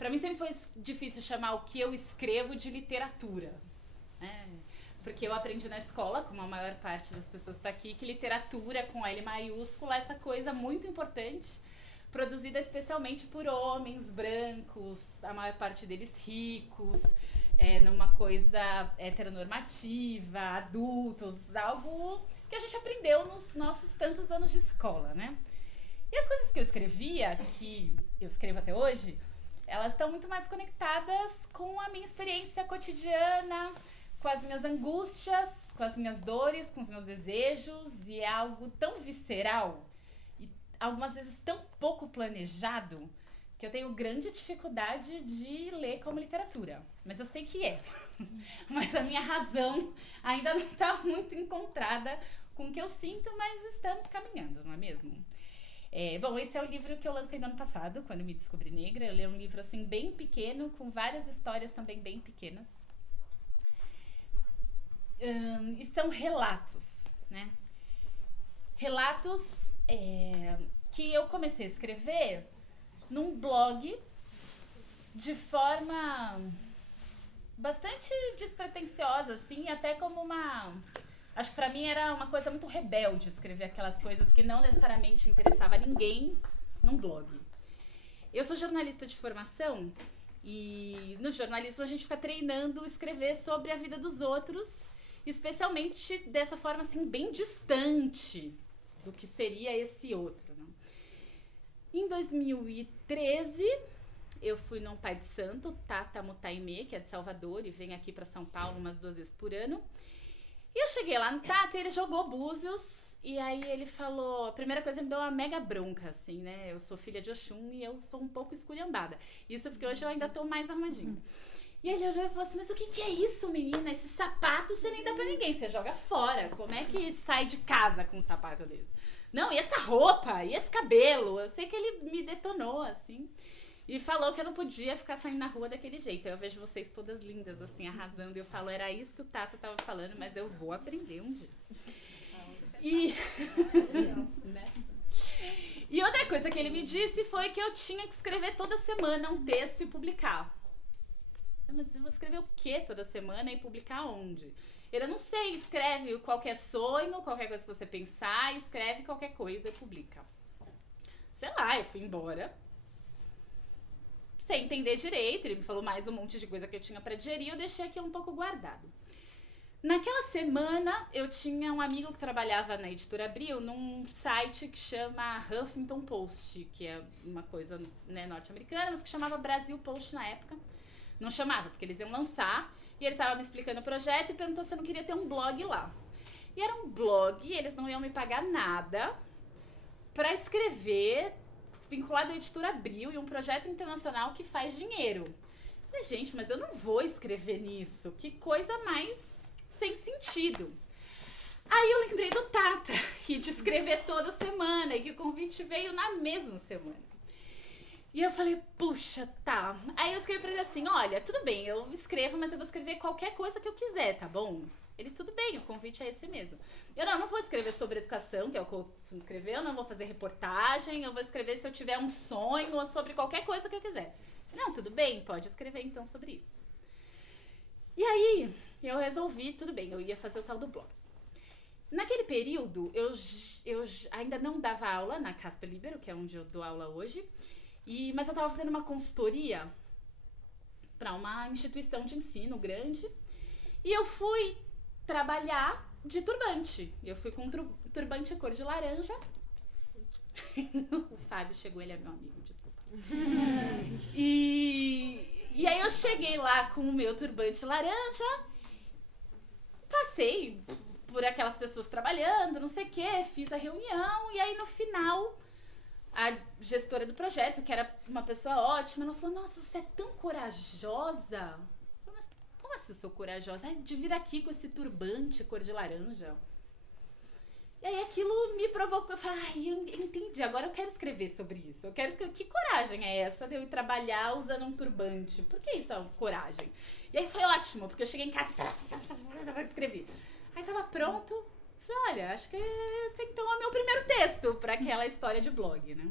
Pra mim sempre foi difícil chamar o que eu escrevo de literatura, né? Porque eu aprendi na escola, como a maior parte das pessoas está aqui, que literatura com L maiúscula é essa coisa muito importante, produzida especialmente por homens brancos, a maior parte deles ricos, numa coisa heteronormativa, adultos, algo que a gente aprendeu nos nossos tantos anos de escola, né? E as coisas que eu escrevia, que eu escrevo até hoje, elas estão muito mais conectadas com a minha experiência cotidiana, com as minhas angústias, com as minhas dores, com os meus desejos, e é algo tão visceral e algumas vezes tão pouco planejado que eu tenho grande dificuldade de ler como literatura. Mas eu sei que é. Mas a minha razão ainda não está muito encontrada com o que eu sinto, mas estamos caminhando, não é mesmo? Bom, esse é o livro que eu lancei no ano passado, quando me descobri negra. Eu li um livro assim bem pequeno, com várias histórias também bem pequenas. E são relatos, né? Relatos que eu comecei a escrever num blog de forma bastante despretensiosa, assim, até como uma... Acho que pra mim era uma coisa muito rebelde escrever aquelas coisas que não necessariamente interessava a ninguém num blog. Eu sou jornalista de formação e no jornalismo a gente fica treinando escrever sobre a vida dos outros, especialmente dessa forma assim bem distante do que seria esse outro, né? Em 2013 eu fui num pai de santo, Tata Mutaime, que é de Salvador e vem aqui para São Paulo umas 2 vezes por ano. E eu cheguei lá no Tata e ele jogou búzios e aí ele falou, a primeira coisa ele me deu uma mega bronca, assim, né? Eu sou filha de Oxum e eu sou um pouco esculhambada. Isso porque hoje eu ainda tô mais arrumadinha. E ele olhou e falou assim, mas o que é isso, menina? Esse sapato você nem dá pra ninguém, você joga fora. Como é que sai de casa com um sapato desse? Não, e essa roupa? E esse cabelo? Eu sei que ele me detonou, assim. E falou que eu não podia ficar saindo na rua daquele jeito. Eu vejo vocês todas lindas, assim, arrasando. E eu falo, era isso que o Tata tava falando, mas eu vou aprender um dia. E... né? E outra coisa que ele me disse foi que eu tinha que escrever toda semana um texto e publicar. Mas eu vou escrever o quê toda semana e publicar onde? Eu não sei, escreve qualquer sonho, qualquer coisa que você pensar, escreve qualquer coisa e publica. Sei lá, eu fui embora. Sem entender direito, ele me falou mais um monte de coisa que eu tinha pra digerir, eu deixei aquilo um pouco guardado. Naquela semana, eu tinha um amigo que trabalhava na Editora Abril num site que chama Huffington Post, que é uma coisa, né, norte-americana, mas que chamava Brasil Post na época. Não chamava, porque eles iam lançar, e ele tava me explicando o projeto e perguntou se eu não queria ter um blog lá. E era um blog, eles não iam me pagar nada pra escrever, vinculado à Editora Abril e um projeto internacional que faz dinheiro. Eu falei, gente, mas eu não vou escrever nisso, que coisa mais sem sentido. Aí eu lembrei do Tata, e de escrever toda semana, e que o convite veio na mesma semana. E eu falei, puxa, tá. Aí eu escrevi pra ele assim, olha, tudo bem, eu escrevo, mas eu vou escrever qualquer coisa que eu quiser, tá bom? Ele, tudo bem, o convite é esse mesmo. Eu não vou escrever sobre educação, que é o que eu costumo escrever, eu não vou fazer reportagem, eu vou escrever se eu tiver um sonho ou sobre qualquer coisa que eu quiser. Não, tudo bem, pode escrever então sobre isso. E aí, eu resolvi, tudo bem, eu ia fazer o tal do blog. Naquele período, eu ainda não dava aula na Casper Libero, que é onde eu dou aula hoje, mas eu tava fazendo uma consultoria para uma instituição de ensino grande e eu fui trabalhar de turbante. Eu fui com um turbante cor de laranja. O Fábio chegou, ele é meu amigo, desculpa. E aí eu cheguei lá com o meu turbante laranja, passei por aquelas pessoas trabalhando, não sei o que, fiz a reunião e aí no final... A gestora do projeto, que era uma pessoa ótima, ela falou, nossa, você é tão corajosa. Eu falei, mas como assim eu sou corajosa? De vir aqui com esse turbante cor de laranja. E aí aquilo me provocou, eu falei, eu entendi, agora eu quero escrever sobre isso. Eu quero escrever, que coragem é essa de eu ir trabalhar usando um turbante? Por que isso é coragem? E aí foi ótimo, porque eu cheguei em casa e escrevi. Aí tava pronto. Olha, acho que esse então é o meu primeiro texto para aquela história de blog, né?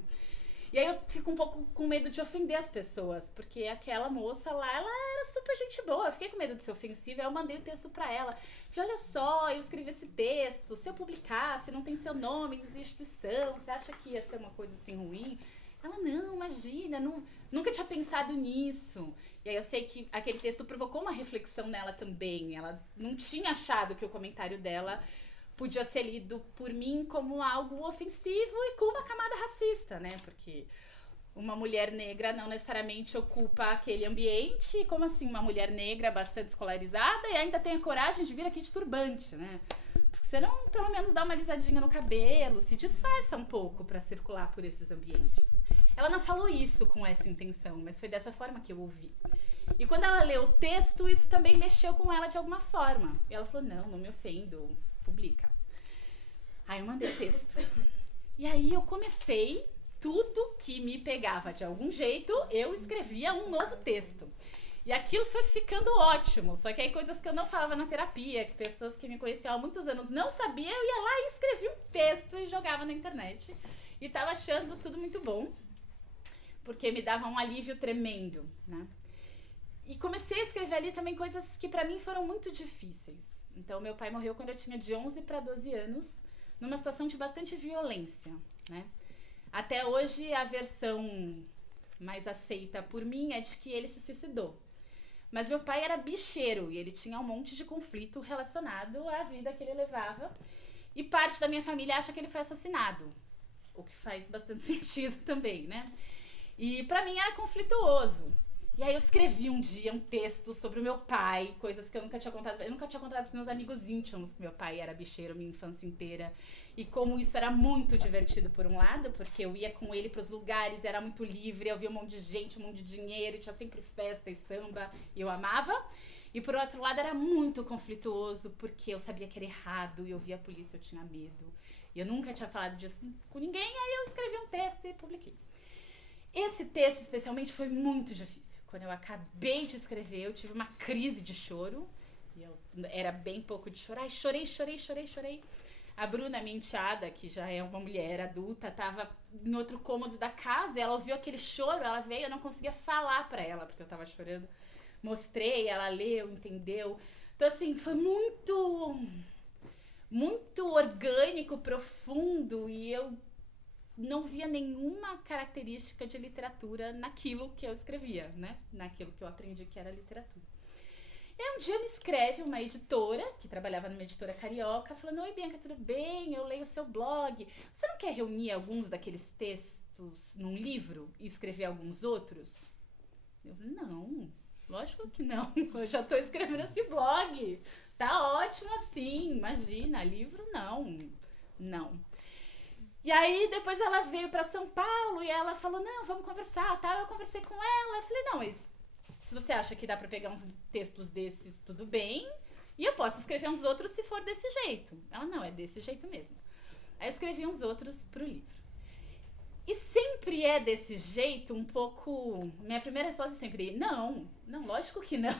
E aí eu fico um pouco com medo de ofender as pessoas, porque aquela moça lá, ela era super gente boa. Eu fiquei com medo de ser ofensiva, aí eu mandei o texto pra ela. Falei, olha só, eu escrevi esse texto, se eu publicasse, não tem seu nome da instituição, você acha que ia ser uma coisa assim ruim? Ela, não, imagina, nunca tinha pensado nisso. E aí eu sei que aquele texto provocou uma reflexão nela também. Ela não tinha achado que o comentário dela podia ser lido por mim como algo ofensivo e com uma camada racista, né? Porque uma mulher negra não necessariamente ocupa aquele ambiente. Como assim uma mulher negra bastante escolarizada e ainda tem a coragem de vir aqui de turbante, né? Porque você não, pelo menos, dá uma alisadinha no cabelo, se disfarça um pouco para circular por esses ambientes. Ela não falou isso com essa intenção, mas foi dessa forma que eu ouvi. E quando ela leu o texto, isso também mexeu com ela de alguma forma. E ela falou, não me ofendo, publica. Aí eu mandei o texto. E aí eu comecei, tudo que me pegava de algum jeito, eu escrevia um novo texto. E aquilo foi ficando ótimo, só que aí coisas que eu não falava na terapia, que pessoas que me conheciam há muitos anos não sabiam, eu ia lá e escrevia um texto e jogava na internet. E tava achando tudo muito bom, porque me dava um alívio tremendo, né? E comecei a escrever ali também coisas que pra mim foram muito difíceis. Então, meu pai morreu quando eu tinha de 11 para 12 anos, numa situação de bastante violência, né? Até hoje, a versão mais aceita por mim é de que ele se suicidou. Mas meu pai era bicheiro e ele tinha um monte de conflito relacionado à vida que ele levava. E parte da minha família acha que ele foi assassinado, o que faz bastante sentido também, né? E pra mim era conflituoso. E aí eu escrevi um dia um texto sobre o meu pai, coisas que eu nunca tinha contado. Eu nunca tinha contado pros meus amigos íntimos que meu pai era bicheiro minha infância inteira. E como isso era muito divertido por um lado, porque eu ia com ele pros lugares, era muito livre, eu via um monte de gente, um monte de dinheiro, tinha sempre festa e samba, e eu amava. E por outro lado era muito conflituoso, porque eu sabia que era errado, e eu via a polícia, eu tinha medo. E eu nunca tinha falado disso com ninguém, aí eu escrevi um texto e publiquei. Esse texto especialmente foi muito difícil. Quando eu acabei de escrever, eu tive uma crise de choro. E eu era bem pouco de chorar. E chorei. A Bruna, minha enteada, que já é uma mulher adulta, tava em outro cômodo da casa. Ela ouviu aquele choro, ela veio, eu não conseguia falar pra ela, porque eu tava chorando. Mostrei, ela leu, entendeu. Então, assim, foi muito orgânico, profundo. E eu não via nenhuma característica de literatura naquilo que eu escrevia, né? Naquilo que eu aprendi que era literatura. E aí um dia me escreve uma editora, que trabalhava numa editora carioca, falando, oi Bianca, tudo bem? Eu leio o seu blog. Você não quer reunir alguns daqueles textos num livro e escrever alguns outros? Eu falei, não, lógico que não. Eu já tô escrevendo esse blog. Tá ótimo assim, imagina, livro não. E aí, depois ela veio pra São Paulo e ela falou, não, vamos conversar, tá? Eu conversei com ela, eu falei, não, mas se você acha que dá pra pegar uns textos desses, tudo bem, e eu posso escrever uns outros se for desse jeito. Ela, não, é desse jeito mesmo. Aí eu escrevi uns outros pro livro. E sempre é desse jeito, um pouco... Minha primeira resposta é sempre, não, lógico que não.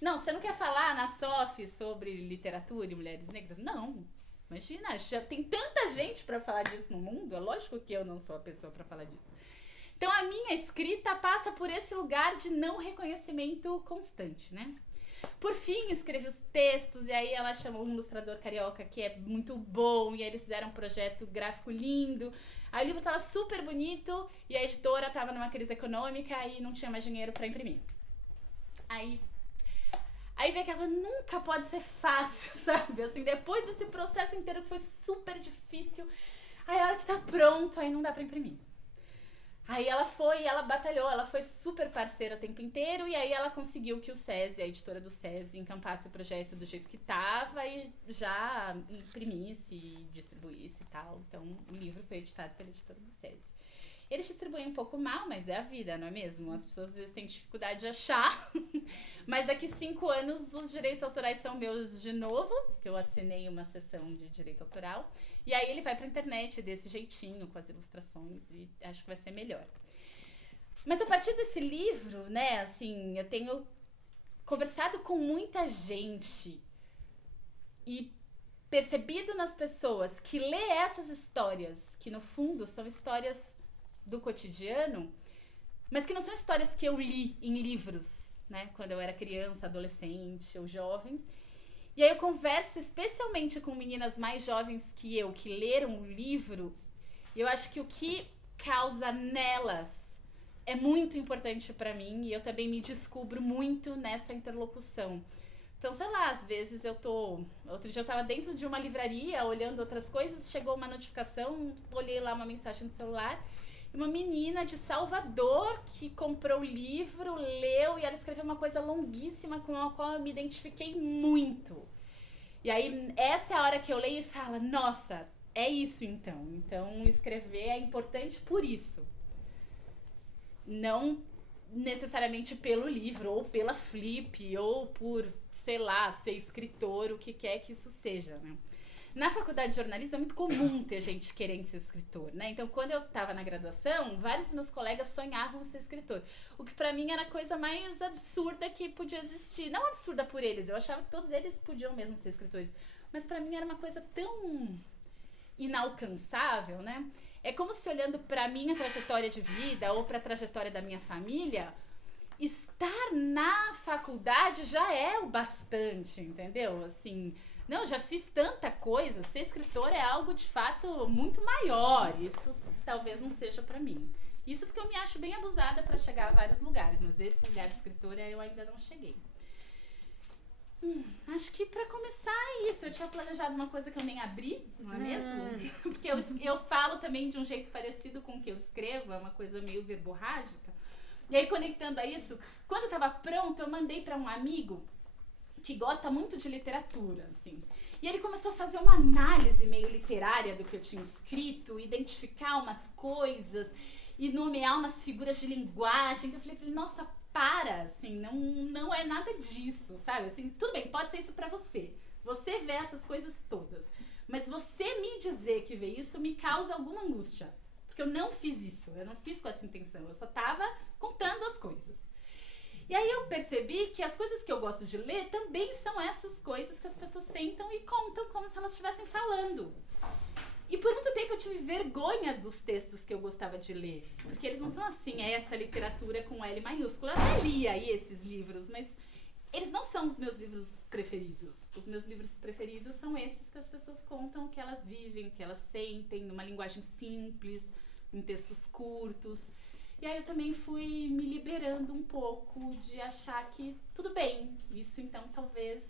Não, você não quer falar na SOF sobre literatura e mulheres negras? Não. Imagina, tem tanta gente pra falar disso no mundo, é lógico que eu não sou a pessoa pra falar disso. Então a minha escrita passa por esse lugar de não reconhecimento constante, né? Por fim, escrevi os textos e aí ela chamou um ilustrador carioca que é muito bom e aí eles fizeram um projeto gráfico lindo. Aí o livro tava super bonito e a editora tava numa crise econômica e não tinha mais dinheiro pra imprimir. Aí vem aquela, nunca pode ser fácil, sabe? Assim, depois desse processo inteiro que foi super difícil, aí a hora que tá pronto, aí não dá pra imprimir. Aí ela batalhou, ela foi super parceira o tempo inteiro e aí ela conseguiu que o SESI, a editora do SESI, encampasse o projeto do jeito que tava e já imprimisse e distribuísse e tal. Então o livro foi editado pela editora do SESI. Eles distribuem um pouco mal, mas é a vida, não é mesmo? As pessoas às vezes têm dificuldade de achar. Mas daqui 5 anos os direitos autorais são meus de novo, que eu assinei uma sessão de direito autoral. E aí ele vai pra internet desse jeitinho, com as ilustrações, e acho que vai ser melhor. Mas a partir desse livro, né, assim, eu tenho conversado com muita gente e percebido nas pessoas que lê essas histórias, que no fundo são histórias do cotidiano, mas que não são histórias que eu li em livros, né? Quando eu era criança, adolescente ou jovem. E aí eu converso especialmente com meninas mais jovens que eu, que leram o livro, e eu acho que o que causa nelas é muito importante pra mim, e eu também me descubro muito nessa interlocução. Então, sei lá, às vezes outro dia eu tava dentro de uma livraria olhando outras coisas, chegou uma notificação, olhei lá uma mensagem no celular, e uma menina de Salvador que comprou o livro, leu, e ela escreveu uma coisa longuíssima com a qual eu me identifiquei muito. E aí, essa é a hora que eu leio e falo, nossa, é isso então. Então, escrever é importante por isso. Não necessariamente pelo livro, ou pela Flip, ou por, sei lá, ser escritor, o que quer que isso seja, né? Na faculdade de jornalismo é muito comum ter gente querendo ser escritor, né? Então, quando eu tava na graduação, vários dos meus colegas sonhavam ser escritor. O que pra mim era a coisa mais absurda que podia existir. Não absurda por eles, eu achava que todos eles podiam mesmo ser escritores. Mas pra mim era uma coisa tão inalcançável, né? É como se olhando pra minha trajetória de vida ou pra trajetória da minha família, estar na faculdade já é o bastante, entendeu? Assim, não, eu já fiz tanta coisa, ser escritor é algo de fato muito maior. Isso talvez não seja pra mim. Isso porque eu me acho bem abusada pra chegar a vários lugares, mas esse lugar de escritora eu ainda não cheguei. Acho que pra começar é isso. Eu tinha planejado uma coisa que eu nem abri, não é mesmo? Porque eu falo também de um jeito parecido com o que eu escrevo, é uma coisa meio verborrágica. E aí, conectando a isso, quando eu tava pronto, eu mandei pra um amigo que gosta muito de literatura, assim. E ele começou a fazer uma análise meio literária do que eu tinha escrito, identificar umas coisas e nomear umas figuras de linguagem, que eu falei, nossa, para, assim, não é nada disso, sabe? Assim, tudo bem, pode ser isso pra você. Você vê essas coisas todas. Mas você me dizer que vê isso me causa alguma angústia. Porque eu não fiz isso, eu não fiz com essa intenção, eu só tava contando as coisas. E aí eu percebi que as coisas que eu gosto de ler também são essas coisas que as pessoas sentam e contam como se elas estivessem falando. E por muito tempo eu tive vergonha dos textos que eu gostava de ler. Porque eles não são assim, é essa literatura com L maiúscula. Eu até li aí esses livros, mas eles não são os meus livros preferidos. Os meus livros preferidos são esses que as pessoas contam o que elas vivem, o que elas sentem, numa linguagem simples, em textos curtos. E aí eu também fui me liberando um pouco de achar que tudo bem, isso então talvez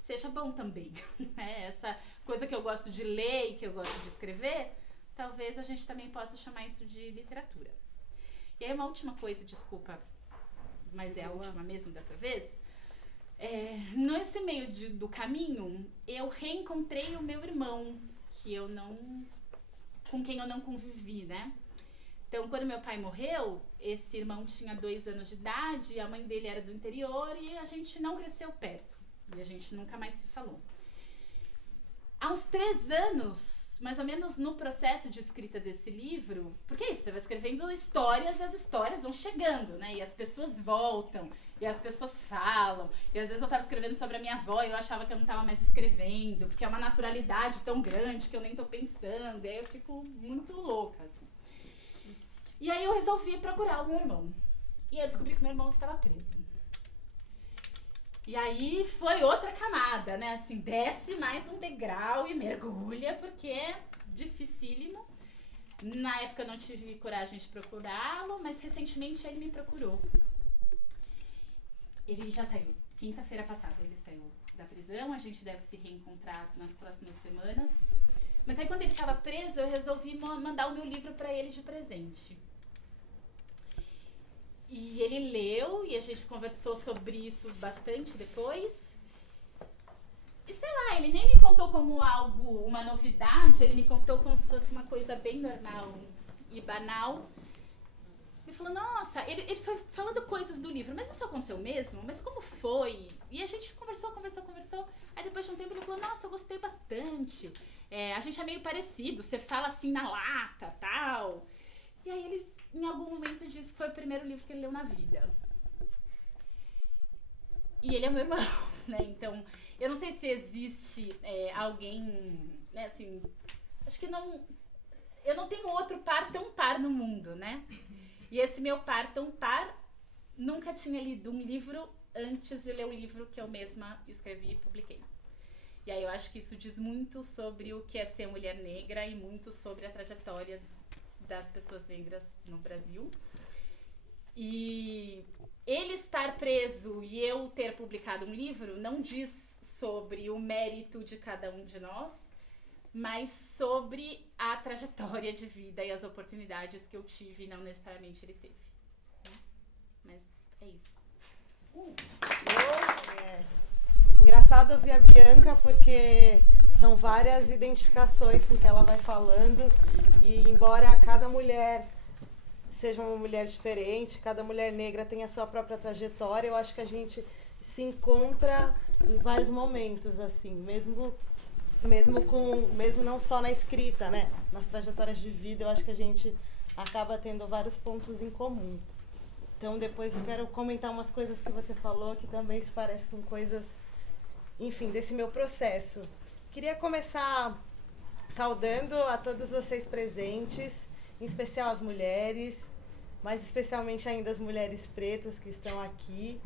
seja bom também, né? Essa coisa que eu gosto de ler e que eu gosto de escrever, talvez a gente também possa chamar isso de literatura. E aí uma última coisa, desculpa, mas é a última mesmo dessa vez. Nesse meio do caminho, eu reencontrei o meu irmão, com quem eu não convivi, né? Então, quando meu pai morreu, esse irmão tinha 2 anos de idade, a mãe dele era do interior e a gente não cresceu perto. E a gente nunca mais se falou. Há uns 3 anos, mais ou menos no processo de escrita desse livro, porque é isso, você vai escrevendo histórias e as histórias vão chegando, né? E as pessoas voltam, e as pessoas falam. E às vezes eu tava escrevendo sobre a minha avó e eu achava que eu não tava mais escrevendo, porque é uma naturalidade tão grande que eu nem tô pensando. E aí eu fico muito louca, assim. E aí eu resolvi procurar o meu irmão. E eu descobri que meu irmão estava preso. E aí foi outra camada, né? Assim, desce mais um degrau e mergulha, porque é dificílimo. Na época eu não tive coragem de procurá-lo, mas recentemente ele me procurou. Ele já saiu. Quinta-feira passada ele saiu da prisão, a gente deve se reencontrar nas próximas semanas. Mas aí quando ele estava preso, eu resolvi mandar o meu livro para ele de presente. E ele leu e a gente conversou sobre isso bastante depois. E sei lá, ele nem me contou como algo, uma novidade, ele me contou como se fosse uma coisa bem normal e banal. Ele falou, nossa, ele foi falando coisas do livro, mas isso aconteceu mesmo? Mas como foi? E a gente conversou. Aí depois de um tempo ele falou, nossa, eu gostei bastante. A gente é meio parecido, você fala assim na lata, tal. E aí ele, em algum momento, disse que foi o primeiro livro que ele leu na vida. E ele é meu irmão, né? Então, eu não sei se existe alguém, né, assim, acho que não... eu não tenho outro par tão par no mundo, né? E esse meu par tão par nunca tinha lido um livro antes de ler o livro que eu mesma escrevi e publiquei. E aí eu acho que isso diz muito sobre o que é ser mulher negra e muito sobre a trajetória das pessoas negras no Brasil. E ele estar preso e eu ter publicado um livro não diz sobre o mérito de cada um de nós, mas sobre a trajetória de vida e as oportunidades que eu tive e não necessariamente ele teve. Mas é isso. Engraçado ouvir a Bianca, porque são várias identificações com que ela vai falando, e embora cada mulher seja uma mulher diferente, cada mulher negra tem a sua própria trajetória, eu acho que a gente se encontra em vários momentos, assim, mesmo não só na escrita, né? Nas trajetórias de vida, eu acho que a gente acaba tendo vários pontos em comum. Então, depois eu quero comentar umas coisas que você falou, que também se parecem com coisas, enfim, desse meu processo. Queria começar saudando a todos vocês presentes, em especial as mulheres, mas especialmente ainda as mulheres pretas que estão aqui.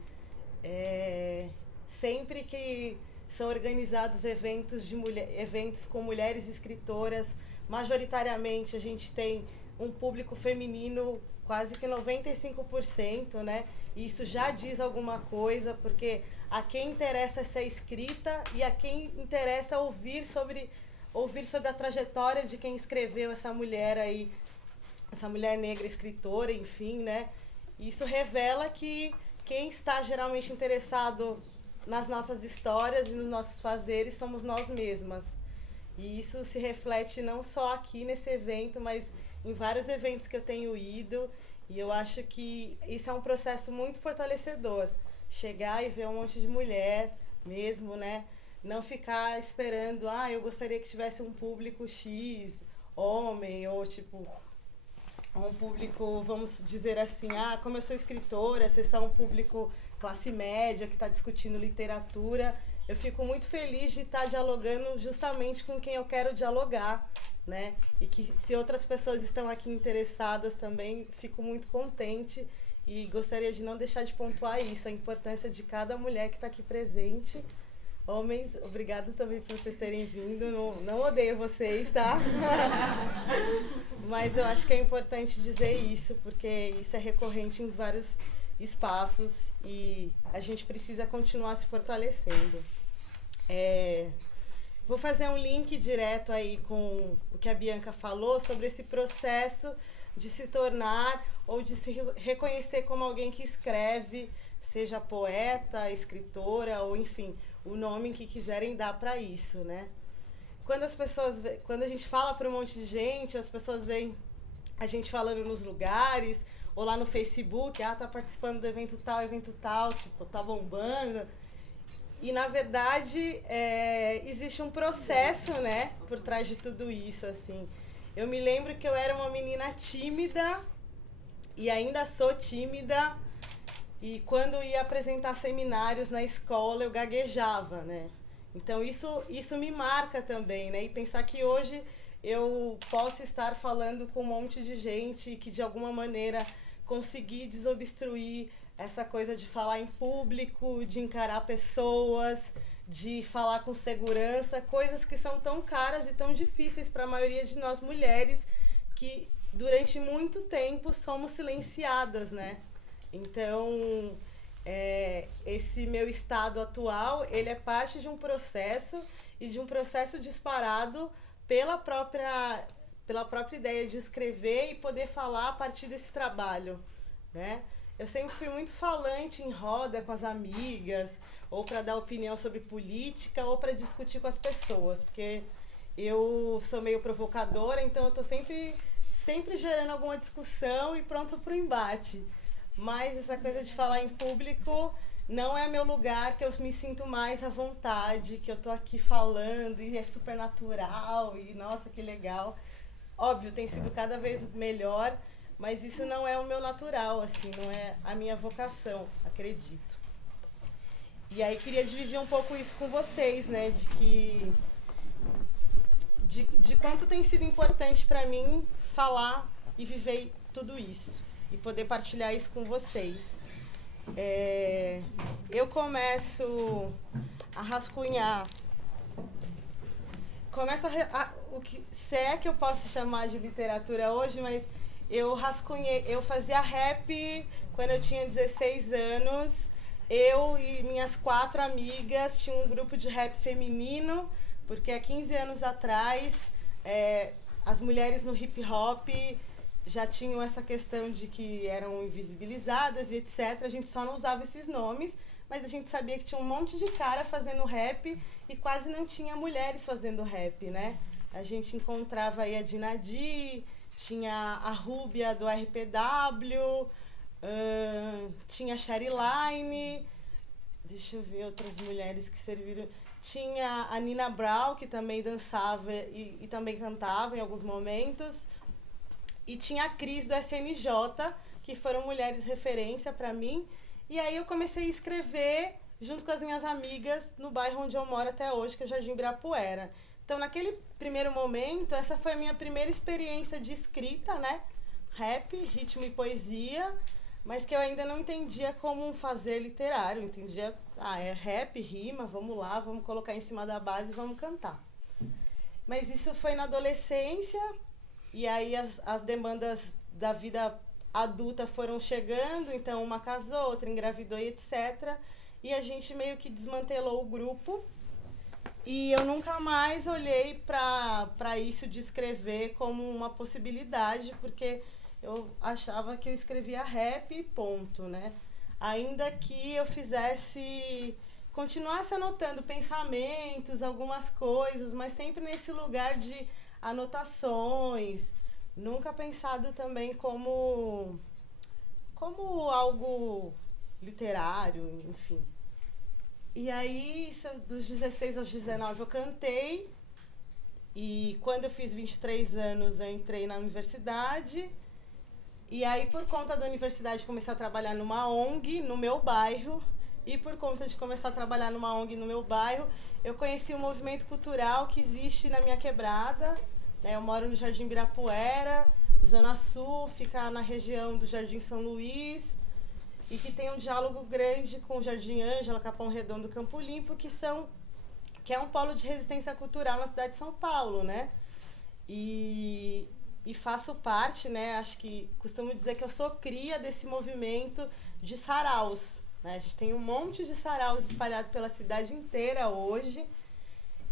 Sempre que são organizados eventos com mulheres escritoras, majoritariamente a gente tem um público feminino quase que 95%, né? E isso já diz alguma coisa, porque a quem interessa essa escrita e a quem interessa ouvir sobre a trajetória de quem escreveu essa mulher aí, essa mulher negra escritora, enfim, né? Isso revela que quem está geralmente interessado nas nossas histórias e nos nossos fazeres somos nós mesmas. E isso se reflete não só aqui nesse evento, mas em vários eventos que eu tenho ido. E eu acho que isso é um processo muito fortalecedor. Chegar e ver um monte de mulher mesmo, né? Não ficar esperando, eu gostaria que tivesse um público X, homem, ou tipo, um público, vamos dizer assim, como eu sou escritora, vocês são um público classe média que está discutindo literatura. Eu fico muito feliz de estar dialogando justamente com quem eu quero dialogar, né? E que se outras pessoas estão aqui interessadas também, fico muito contente e gostaria de não deixar de pontuar isso, a importância de cada mulher que está aqui presente. Homens, obrigada também por vocês terem vindo, não odeio vocês, tá? Mas eu acho que é importante dizer isso, porque isso é recorrente em vários espaços e a gente precisa continuar se fortalecendo. Vou fazer um link direto aí com o que a Bianca falou sobre esse processo de se tornar ou de se reconhecer como alguém que escreve, seja poeta, escritora ou enfim, o nome que quiserem dar para isso, né? Quando a gente fala para um monte de gente, as pessoas veem a gente falando nos lugares ou lá no Facebook, tá participando do evento tal, tipo, tá bombando. E, na verdade, existe um processo, né, por trás de tudo isso, assim. Eu me lembro que eu era uma menina tímida, e ainda sou tímida, e quando ia apresentar seminários na escola, eu gaguejava, né. Então, isso me marca também, né, e pensar que hoje eu posso estar falando com um monte de gente que, de alguma maneira, consegui desobstruir essa coisa de falar em público, de encarar pessoas, de falar com segurança, coisas que são tão caras e tão difíceis para a maioria de nós mulheres, que durante muito tempo somos silenciadas, né? Então, esse meu estado atual, ele é parte de um processo e de um processo disparado pela própria ideia de escrever e poder falar a partir desse trabalho, né? Eu sempre fui muito falante em roda com as amigas, ou para dar opinião sobre política, ou para discutir com as pessoas, porque eu sou meio provocadora, então eu estou sempre gerando alguma discussão e pronta para o embate. Mas essa coisa de falar em público não é meu lugar, que eu me sinto mais à vontade, que eu estou aqui falando e é super natural e nossa, que legal. Óbvio, tem sido cada vez melhor, mas isso não é o meu natural, assim, não é a minha vocação, acredito. E aí queria dividir um pouco isso com vocês, né, de quanto tem sido importante para mim falar e viver tudo isso e poder partilhar isso com vocês. Eu começo a rascunhar, o que, se é que eu posso chamar de literatura hoje, mas eu rascunhei, eu fazia rap quando eu tinha 16 anos. Eu e minhas 4 amigas tinham um grupo de rap feminino, porque há 15 anos atrás as mulheres no hip hop já tinham essa questão de que eram invisibilizadas e etc. A gente só não usava esses nomes, mas a gente sabia que tinha um monte de cara fazendo rap e quase não tinha mulheres fazendo rap, né? A gente encontrava aí a Dinadi, tinha a Rúbia do RPW, tinha a Shariline, deixa eu ver outras mulheres que serviram. Tinha a Nina Brown, que também dançava e também cantava em alguns momentos. E tinha a Cris do SNJ, que foram mulheres referência para mim. E aí eu comecei a escrever junto com as minhas amigas no bairro onde eu moro até hoje, que é o Jardim Ibirapuera. Então, naquele primeiro momento, essa foi a minha primeira experiência de escrita, né? Rap, ritmo e poesia, mas que eu ainda não entendia como um fazer literário. Eu entendia, é rap, rima, vamos lá, vamos colocar em cima da base e vamos cantar. Mas isso foi na adolescência, e aí as demandas da vida adulta foram chegando, então uma casou, outra engravidou e etc. E a gente meio que desmantelou o grupo. E eu nunca mais olhei para isso de escrever como uma possibilidade, porque eu achava que eu escrevia rap e ponto, né? Ainda que eu continuasse anotando pensamentos, algumas coisas, mas sempre nesse lugar de anotações, nunca pensado também como algo literário, enfim. E aí, dos 16 aos 19 eu cantei, e quando eu fiz 23 anos eu entrei na universidade, e aí por conta da universidade comecei a trabalhar numa ONG no meu bairro, e por conta de começar a trabalhar numa ONG no meu bairro, eu conheci um movimento cultural que existe na minha quebrada, né? Eu moro no Jardim Ibirapuera, Zona Sul, fica na região do Jardim São Luís, e que tem um diálogo grande com o Jardim Ângela, Capão Redondo, Campo Limpo, que é um polo de resistência cultural na cidade de São Paulo, né? E faço parte, né? Acho que costumo dizer que eu sou cria desse movimento de saraus, né? A gente tem um monte de saraus espalhado pela cidade inteira hoje.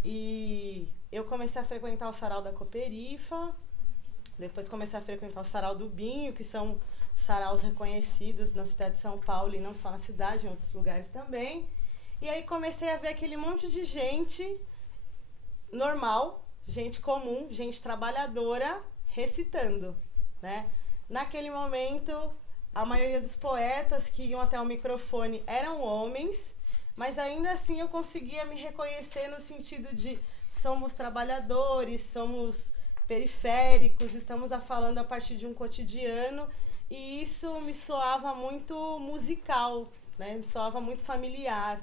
E eu comecei a frequentar o sarau da Cooperifa, depois comecei a frequentar o sarau do Binho, que são saraus reconhecidos na cidade de São Paulo e não só na cidade, em outros lugares também. E aí comecei a ver aquele monte de gente normal, gente comum, gente trabalhadora, recitando, né? Naquele momento, a maioria dos poetas que iam até o microfone eram homens, mas ainda assim eu conseguia me reconhecer no sentido de somos trabalhadores, somos periféricos, estamos falando a partir de um cotidiano, e isso me soava muito musical, né? Me soava muito familiar.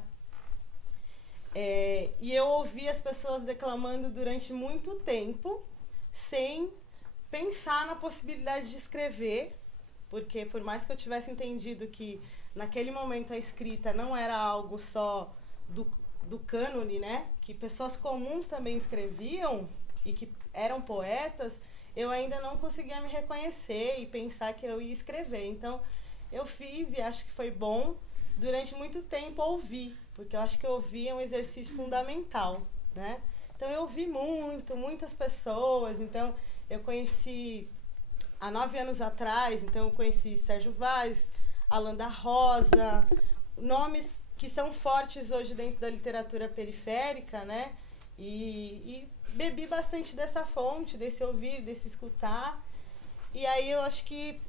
E eu ouvi as pessoas declamando durante muito tempo, sem pensar na possibilidade de escrever, porque por mais que eu tivesse entendido que naquele momento a escrita não era algo só do cânone, né? Que pessoas comuns também escreviam e que eram poetas, eu ainda não conseguia me reconhecer e pensar que eu ia escrever. Então, eu fiz, e acho que foi bom, durante muito tempo ouvir, porque eu acho que ouvir é um exercício fundamental, né? Então, eu ouvi muitas pessoas. Então, eu conheci, há 9 anos atrás, então eu conheci Sérgio Vaz, Alan da Rosa, nomes que são fortes hoje dentro da literatura periférica, né? E bebi bastante dessa fonte, desse ouvir, desse escutar. E aí eu acho que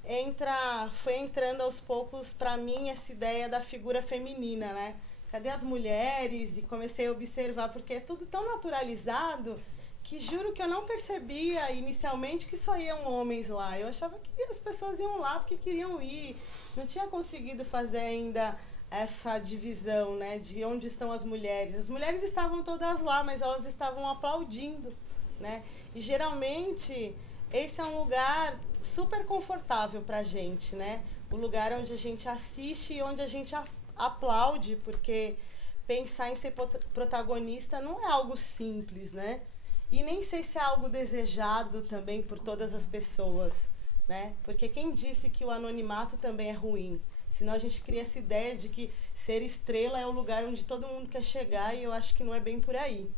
foi entrando aos poucos para mim essa ideia da figura feminina, né? Cadê as mulheres? E comecei a observar, porque é tudo tão naturalizado que juro que eu não percebia inicialmente que só iam homens lá. Eu achava que as pessoas iam lá porque queriam ir. Não tinha conseguido fazer ainda essa divisão, né, de onde estão as mulheres. As mulheres estavam todas lá, mas elas estavam aplaudindo, né? E geralmente esse é um lugar super confortável pra gente, né? O lugar onde a gente assiste e onde a gente aplaude, porque pensar em ser protagonista não é algo simples, né? E nem sei se é algo desejado também por todas as pessoas, né? Porque quem disse que o anonimato também é ruim? Senão a gente cria essa ideia de que ser estrela é o lugar onde todo mundo quer chegar, e eu acho que não é bem por aí.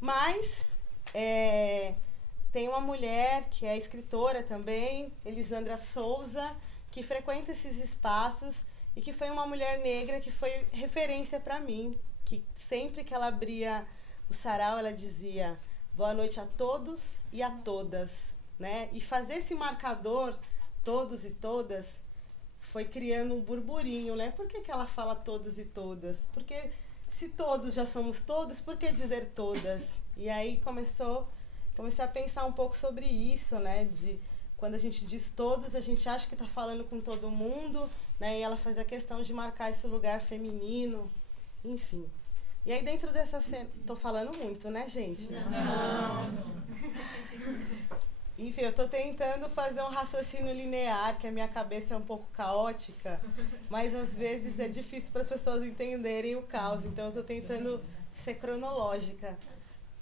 Mas tem uma mulher que é escritora também, Elisandra Souza, que frequenta esses espaços e que foi uma mulher negra que foi referência para mim, que sempre que ela abria o sarau, ela dizia boa noite a todos e a todas, né? E fazer esse marcador, todos e todas, foi criando um burburinho, né? Por que ela fala todos e todas? Porque se todos já somos todos, por que dizer todas? E aí comecei a pensar um pouco sobre isso, né? De quando a gente diz todos, a gente acha que está falando com todo mundo, né? E ela faz a questão de marcar esse lugar feminino, enfim. E aí dentro dessa cena... Tô falando muito, né, gente? Não. Enfim, eu tô tentando fazer um raciocínio linear, que a minha cabeça é um pouco caótica, mas às vezes é difícil para as pessoas entenderem o caos, então eu tô tentando ser cronológica.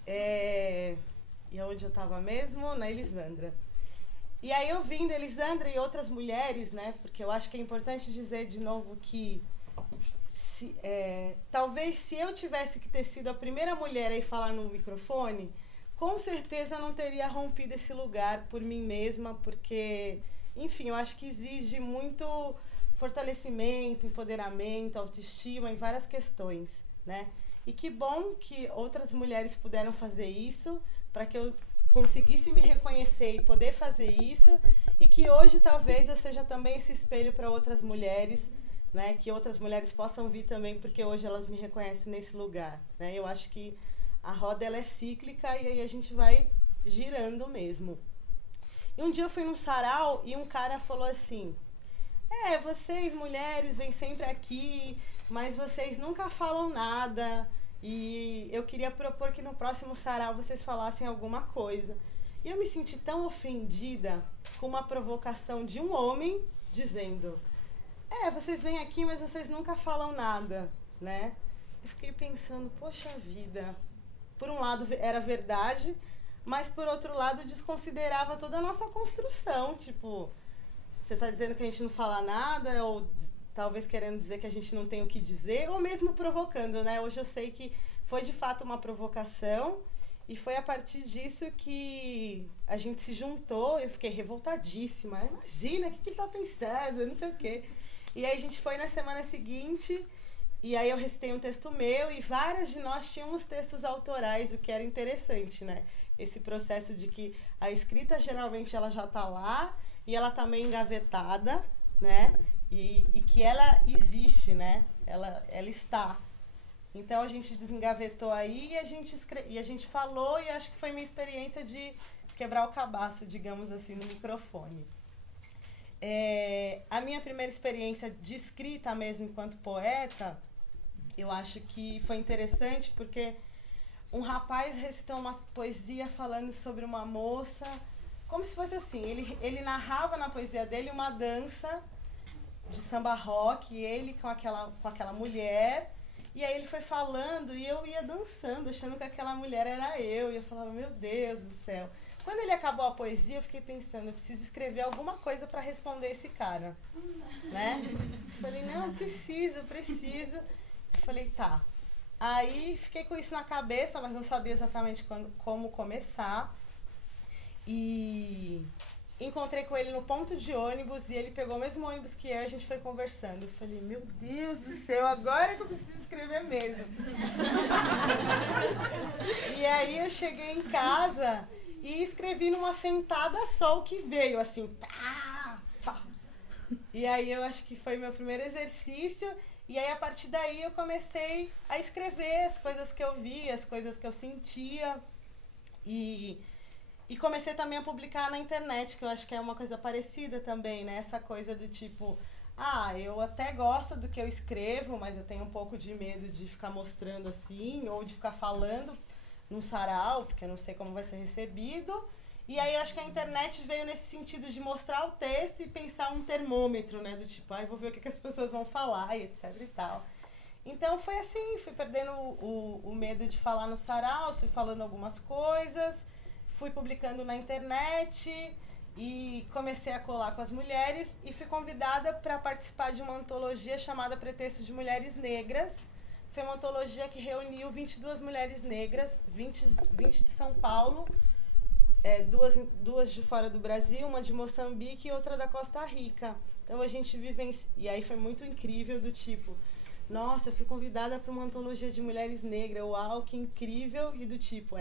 E onde eu estava mesmo? Na Elisandra. E aí ouvindo Elisandra e outras mulheres, né, porque eu acho que é importante dizer de novo que talvez se eu tivesse que ter sido a primeira mulher a ir falar no microfone, com certeza eu não teria rompido esse lugar por mim mesma, porque, enfim, eu acho que exige muito fortalecimento, empoderamento, autoestima em várias questões, né? E que bom que outras mulheres puderam fazer isso, para que eu conseguisse me reconhecer e poder fazer isso, e que hoje talvez eu seja também esse espelho para outras mulheres, né? Que outras mulheres possam vir também, porque hoje elas me reconhecem nesse lugar, né? Eu acho que a roda ela é cíclica e aí a gente vai girando mesmo. E um dia eu fui num sarau e um cara falou assim: vocês mulheres vêm sempre aqui, mas vocês nunca falam nada, e eu queria propor que no próximo sarau vocês falassem alguma coisa. E eu me senti tão ofendida com uma provocação de um homem dizendo: vocês vêm aqui, mas vocês nunca falam nada, né? Eu fiquei pensando, poxa vida, por um lado era verdade, mas por outro lado desconsiderava toda a nossa construção, tipo, você tá dizendo que a gente não fala nada, ou talvez querendo dizer que a gente não tem o que dizer, ou mesmo provocando, né? Hoje eu sei que foi de fato uma provocação, e foi a partir disso que a gente se juntou. Eu fiquei revoltadíssima, imagina, o que ele tá pensando, não sei o quê. E aí a gente foi na semana seguinte, e aí eu recitei um texto meu, e várias de nós tínhamos textos autorais, o que era interessante, né? Esse processo de que a escrita geralmente ela já tá lá, e ela tá meio engavetada, né? E que ela existe, né? Ela está. Então a gente desengavetou aí, e a gente falou, e acho que foi minha experiência de quebrar o cabaço, digamos assim, no microfone. A minha primeira experiência de escrita mesmo enquanto poeta, eu acho que foi interessante porque um rapaz recitou uma poesia falando sobre uma moça, como se fosse assim, ele narrava na poesia dele uma dança de samba rock, ele com aquela mulher, e aí ele foi falando e eu ia dançando, achando que aquela mulher era eu, e eu falava, meu Deus do céu. Quando ele acabou a poesia, eu fiquei pensando, eu preciso escrever alguma coisa para responder esse cara, né? Falei, não, preciso. Falei, tá. Aí fiquei com isso na cabeça, mas não sabia exatamente como começar. E encontrei com ele no ponto de ônibus, e ele pegou o mesmo ônibus que eu, e a gente foi conversando. Eu falei, meu Deus do céu, agora que eu preciso escrever mesmo. E aí eu cheguei em casa e escrevi numa sentada só o que veio, assim, pá, pá. E aí eu acho que foi meu primeiro exercício, e aí a partir daí eu comecei a escrever as coisas que eu via, as coisas que eu sentia, e comecei também a publicar na internet, que eu acho que é uma coisa parecida também, né? Essa coisa do tipo, eu até gosto do que eu escrevo, mas eu tenho um pouco de medo de ficar mostrando assim, ou de ficar falando, num sarau, porque eu não sei como vai ser recebido. E aí eu acho que a internet veio nesse sentido de mostrar o texto e pensar um termômetro, né? Do tipo, vou ver o que as pessoas vão falar e etc e tal. Então foi assim, fui perdendo o medo de falar no sarau, fui falando algumas coisas, fui publicando na internet e comecei a colar com as mulheres e fui convidada para participar de uma antologia chamada Pretextos de Mulheres Negras. Foi uma antologia que reuniu 22 mulheres negras, 20 de São Paulo, duas de fora do Brasil, uma de Moçambique e outra da Costa Rica. Então a gente vive e aí foi muito incrível do tipo, nossa, eu fui convidada para uma antologia de mulheres negras, uau, que incrível, e do tipo,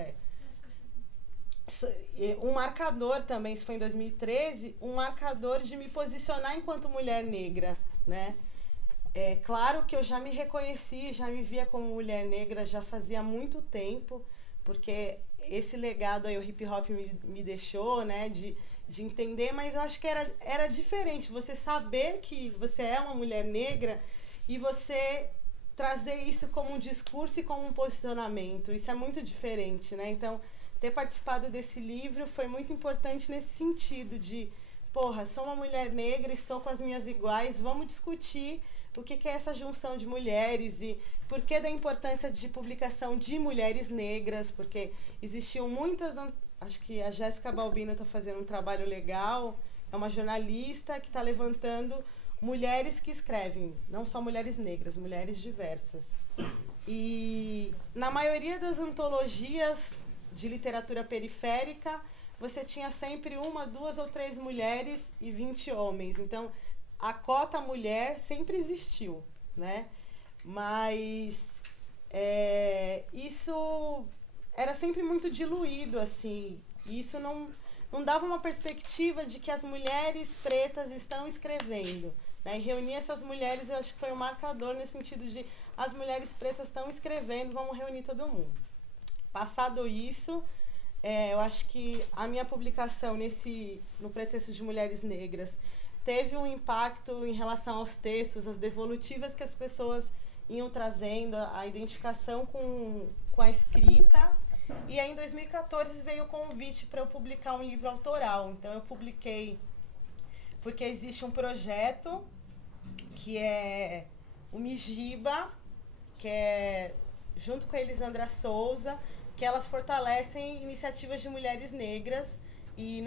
um marcador também, isso foi em 2013, um marcador de me posicionar enquanto mulher negra, né? É claro que eu já me reconheci, já me via como mulher negra já fazia muito tempo, porque esse legado aí o hip hop me deixou, né, de entender, mas eu acho que era diferente você saber que você é uma mulher negra e você trazer isso como um discurso e como um posicionamento. Isso é muito diferente, né? Então, ter participado desse livro foi muito importante nesse sentido de, sou uma mulher negra, estou com as minhas iguais, vamos discutir o que é essa junção de mulheres e por que da importância de publicação de mulheres negras, porque existiam muitas, acho que a Jéssica Balbino está fazendo um trabalho legal, é uma jornalista que está levantando mulheres que escrevem, não só mulheres negras, mulheres diversas. E na maioria das antologias de literatura periférica, você tinha sempre 1, 2 ou 3 mulheres e 20 homens. Então, a cota mulher sempre existiu, né? Mas isso era sempre muito diluído, assim. E isso não dava uma perspectiva de que as mulheres pretas estão escrevendo. Né? E reunir essas mulheres, eu acho que foi um marcador no sentido de as mulheres pretas estão escrevendo, vamos reunir todo mundo. Passado isso, eu acho que a minha publicação no Pretexto de Mulheres Negras teve um impacto em relação aos textos, as devolutivas que as pessoas iam trazendo, a identificação com a escrita. E aí, em 2014, veio o convite para eu publicar um livro autoral. Então, eu publiquei porque existe um projeto que é o Mijiba, que é junto com a Elisandra Souza, que elas fortalecem iniciativas de mulheres negras e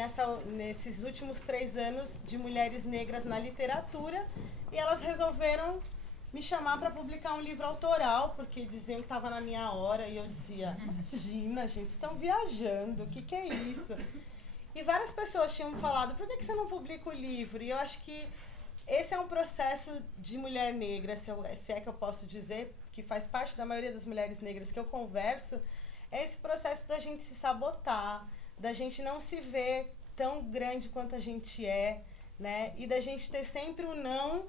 nesses últimos 3 anos de mulheres negras na literatura, e elas resolveram me chamar para publicar um livro autoral, porque diziam que estava na minha hora, e eu dizia, imagina, gente, vocês estão viajando, o que é isso? E várias pessoas tinham falado, por que você não publica o livro? E eu acho que esse é um processo de mulher negra, se é que eu posso dizer, que faz parte da maioria das mulheres negras que eu converso, é esse processo da gente se sabotar, da gente não se ver tão grande quanto a gente é, né? E da gente ter sempre o não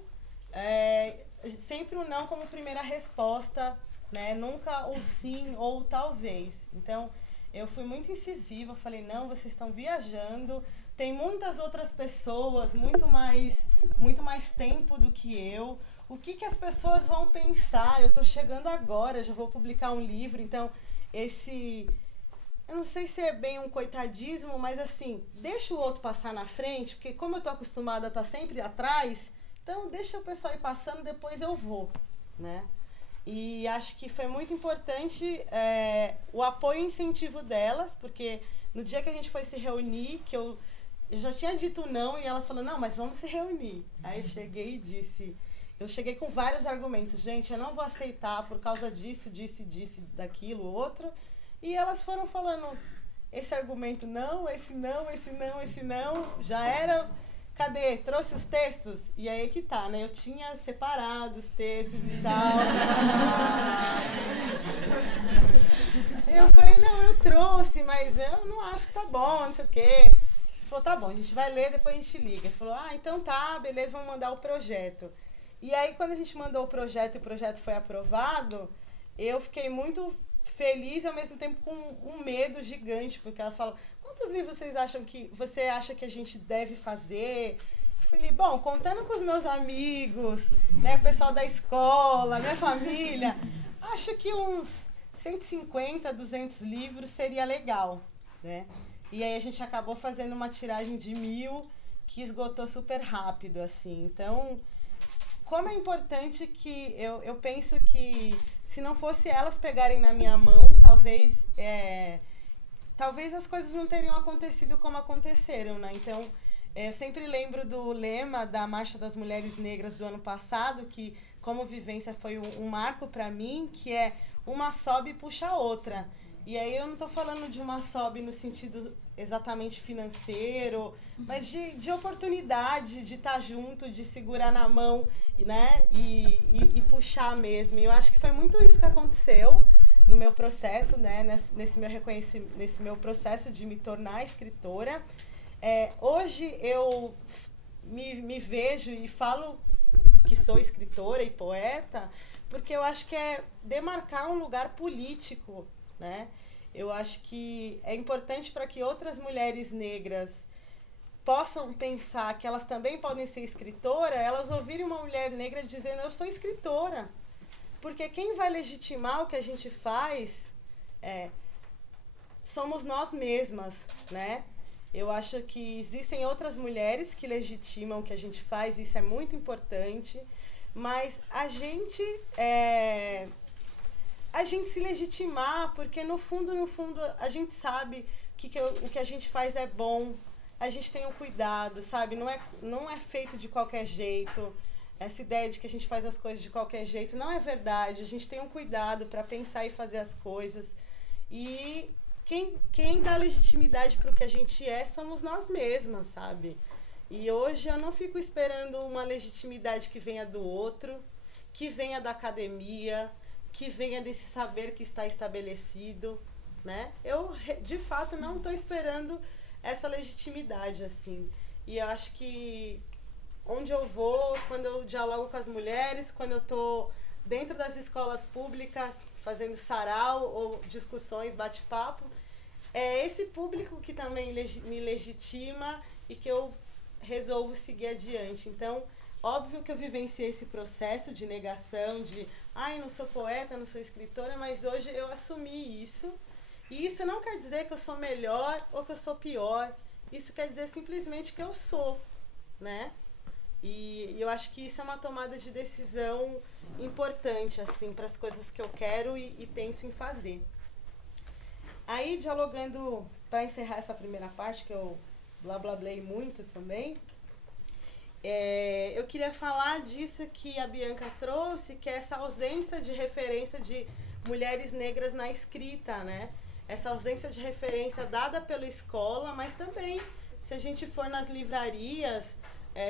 como primeira resposta, né? Nunca o sim ou talvez. Então, eu fui muito incisiva, falei, não, vocês estão viajando, tem muitas outras pessoas, muito mais tempo do que eu. O que as pessoas vão pensar? Eu estou chegando agora, já vou publicar um livro, então eu não sei se é bem um coitadismo, mas assim, deixa o outro passar na frente, porque como eu tô acostumada a estar sempre atrás, então deixa o pessoal ir passando, depois eu vou, né? E acho que foi muito importante o apoio e incentivo delas, porque no dia que a gente foi se reunir, que eu já tinha dito não, e elas falaram, não, mas vamos se reunir. Aí eu cheguei e disse, eu cheguei com vários argumentos, gente, eu não vou aceitar por causa disso, daquilo, outro. E elas foram falando, esse argumento não, esse não, esse não, esse não, já era, cadê? Trouxe os textos? E aí que tá, né? Eu tinha separado os textos e tal. Eu falei, não, eu trouxe, mas eu não acho que tá bom, não sei o quê. Ele falou, tá bom, a gente vai ler, depois a gente liga. Ele falou, então tá, beleza, vamos mandar o projeto. E aí, quando a gente mandou o projeto e o projeto foi aprovado, eu fiquei muito feliz e ao mesmo tempo com um medo gigante, porque elas falam, quantos livros você acha que a gente deve fazer? Eu falei, bom, contando com os meus amigos, né, o pessoal da escola, minha família, acho que uns 150, 200 livros seria legal, né? E aí a gente acabou fazendo uma tiragem de 1000 que esgotou super rápido, assim. Então, como é importante que eu penso que se não fosse elas pegarem na minha mão, talvez as coisas não teriam acontecido como aconteceram, né? Então, eu sempre lembro do lema da Marcha das Mulheres Negras do ano passado, que como vivência foi um marco para mim, que é uma sobe e puxa a outra. E aí eu não estou falando de uma sobe no sentido exatamente financeiro, mas de oportunidade, de estar junto, de segurar na mão, né? E puxar mesmo. E eu acho que foi muito isso que aconteceu no meu processo, né? Nesse meu processo de me tornar escritora. Hoje eu me vejo e falo que sou escritora e poeta, porque eu acho que é demarcar um lugar político, né? Eu acho que é importante para que outras mulheres negras possam pensar que elas também podem ser escritora, elas ouvirem uma mulher negra dizendo eu sou escritora. Porque quem vai legitimar o que a gente faz somos nós mesmas, né? Eu acho que existem outras mulheres que legitimam o que a gente faz, isso é muito importante, mas a gente se legitimar, porque no fundo, a gente sabe que o que a gente faz é bom, a gente tem um cuidado, sabe? Não é feito de qualquer jeito. Essa ideia de que a gente faz as coisas de qualquer jeito não é verdade. A gente tem um cuidado para pensar e fazer as coisas. E quem dá legitimidade para o que a gente somos nós mesmas, sabe? E hoje eu não fico esperando uma legitimidade que venha do outro, que venha da academia, que venha desse saber que está estabelecido, né? Eu, de fato, não estou esperando essa legitimidade, assim. E eu acho que onde eu vou, quando eu dialogo com as mulheres, quando eu estou dentro das escolas públicas, fazendo sarau ou discussões, bate-papo, é esse público que também me legitima e que eu resolvo seguir adiante. Então, óbvio que eu vivenciei esse processo de negação, de não sou poeta, não sou escritora, mas hoje eu assumi isso. E isso não quer dizer que eu sou melhor ou que eu sou pior. Isso quer dizer simplesmente que eu sou, né? E eu acho que isso é uma tomada de decisão importante, assim, para as coisas que eu quero e penso em fazer. Aí, dialogando, para encerrar essa primeira parte, que eu blá-blá-blei muito também, eu queria falar disso que a Bianca trouxe, que é essa ausência de referência de mulheres negras na escrita, né? Essa ausência de referência dada pela escola, mas também, se a gente for nas livrarias,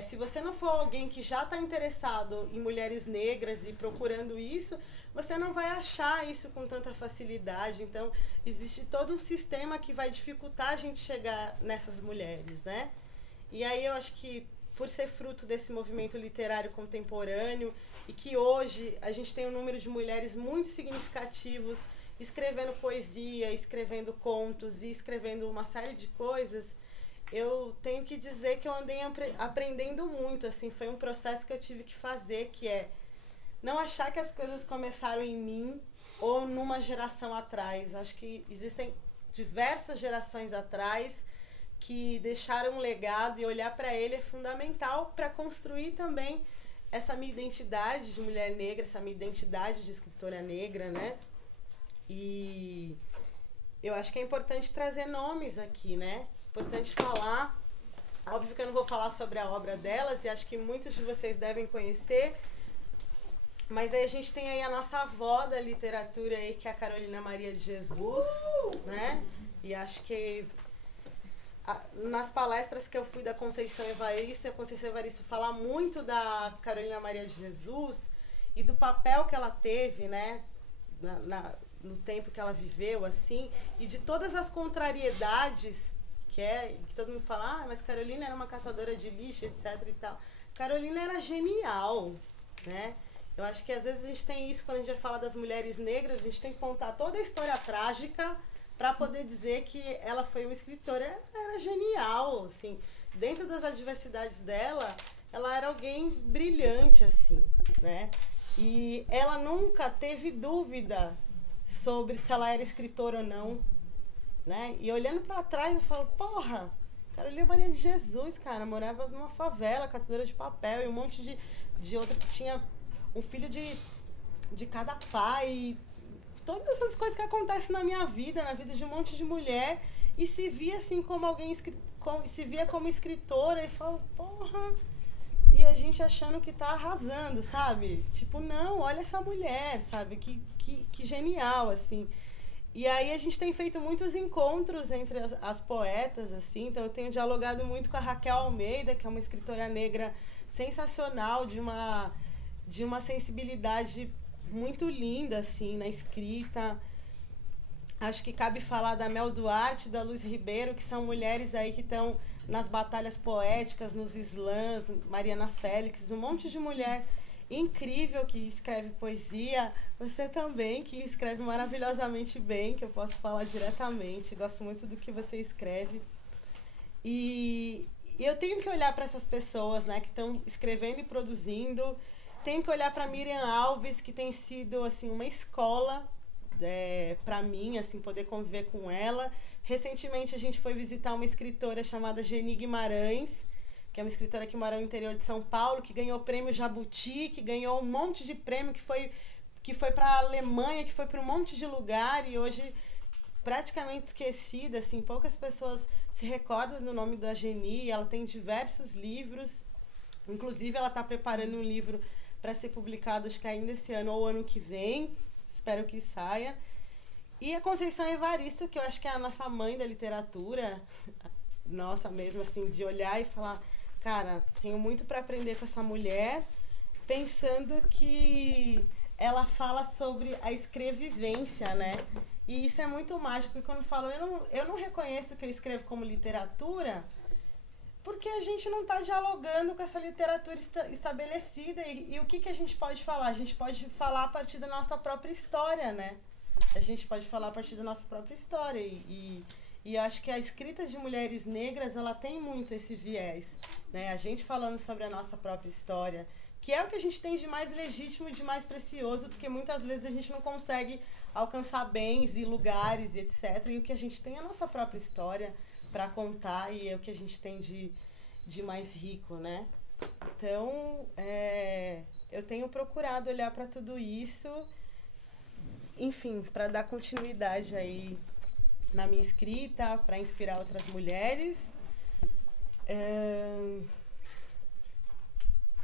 se você não for alguém que já está interessado em mulheres negras e procurando isso, você não vai achar isso com tanta facilidade. Então, existe todo um sistema que vai dificultar a gente chegar nessas mulheres, né? E aí eu acho que, por ser fruto desse movimento literário contemporâneo e que hoje a gente tem um número de mulheres muito significativos escrevendo poesia, escrevendo contos e escrevendo uma série de coisas, eu tenho que dizer que eu andei aprendendo muito, assim, foi um processo que eu tive que fazer, que é não achar que as coisas começaram em mim ou numa geração atrás. Acho que existem diversas gerações atrás que deixaram um legado e olhar para ele é fundamental para construir também essa minha identidade de mulher negra, essa minha identidade de escritora negra, né? E eu acho que é importante trazer nomes aqui, né? Importante falar. Óbvio que eu não vou falar sobre a obra delas e acho que muitos de vocês devem conhecer, mas aí a gente tem aí a nossa avó da literatura aí, que é a Carolina Maria de Jesus, né? E acho que nas palestras que eu fui da Conceição Evaristo, a Conceição Evaristo fala muito da Carolina Maria de Jesus e do papel que ela teve, né, no tempo que ela viveu, assim, e de todas as contrariedades que todo mundo fala, mas Carolina era uma catadora de lixo, etc e tal. Carolina era genial, né? Eu acho que às vezes a gente tem isso quando a gente vai falar das mulheres negras, a gente tem que contar toda a história trágica para poder dizer que ela foi uma escritora. Ela era genial, assim. Dentro das adversidades dela, ela era alguém brilhante, assim, né? E ela nunca teve dúvida sobre se ela era escritora ou não, né? E olhando pra trás, eu falo, porra, cara, eu li a Maria de Jesus, cara, morava numa favela, catadora de papel, e um monte de outra que tinha um filho de cada pai, todas essas coisas que acontecem na minha vida, na vida de um monte de mulher, e se via assim como alguém, se via como escritora, e falo, porra, e a gente achando que tá arrasando, sabe? Tipo, não, olha essa mulher, sabe? Que genial, assim. E aí a gente tem feito muitos encontros entre as poetas, assim, então eu tenho dialogado muito com a Raquel Almeida, que é uma escritora negra sensacional, de uma sensibilidade muito linda, assim, na escrita. Acho que cabe falar da Mel Duarte, da Luz Ribeiro, que são mulheres aí que estão nas batalhas poéticas, nos slams, Mariana Félix, um monte de mulher incrível que escreve poesia. Você também, que escreve maravilhosamente bem, que eu posso falar diretamente. Gosto muito do que você escreve. E eu tenho que olhar para essas pessoas, né, que estão escrevendo e produzindo. Tenho que olhar para Miriam Alves, que tem sido assim uma escola para mim, assim, poder conviver com ela. Recentemente a gente foi visitar uma escritora chamada Geni Guimarães, que é uma escritora que mora no interior de São Paulo, que ganhou o prêmio Jabuti, que ganhou um monte de prêmio, que foi para a Alemanha, que foi para um monte de lugar, e hoje praticamente esquecida, assim, poucas pessoas se recordam do nome da Geni. Ela tem diversos livros, inclusive ela está preparando um livro para ser publicado, acho que ainda esse ano ou ano que vem, espero que saia. E a Conceição Evaristo, que eu acho que é a nossa mãe da literatura, nossa mesmo, assim, de olhar e falar, cara, tenho muito para aprender com essa mulher, pensando que ela fala sobre a escrevivência, né? E isso é muito mágico, e quando eu falo, eu não reconheço que eu escrevo como literatura, porque a gente não está dialogando com essa literatura estabelecida. E o que a gente pode falar? A gente pode falar a partir da nossa própria história, né? A gente pode falar a partir da nossa própria história. E eu acho que a escrita de mulheres negras, ela tem muito esse viés, né? A gente falando sobre a nossa própria história, que é o que a gente tem de mais legítimo e de mais precioso, porque muitas vezes a gente não consegue alcançar bens e lugares e etc. E o que a gente tem é a nossa própria história para contar, e é o que a gente tem de mais rico, né? Então, eu tenho procurado olhar para tudo isso, enfim, para dar continuidade aí na minha escrita, para inspirar outras mulheres.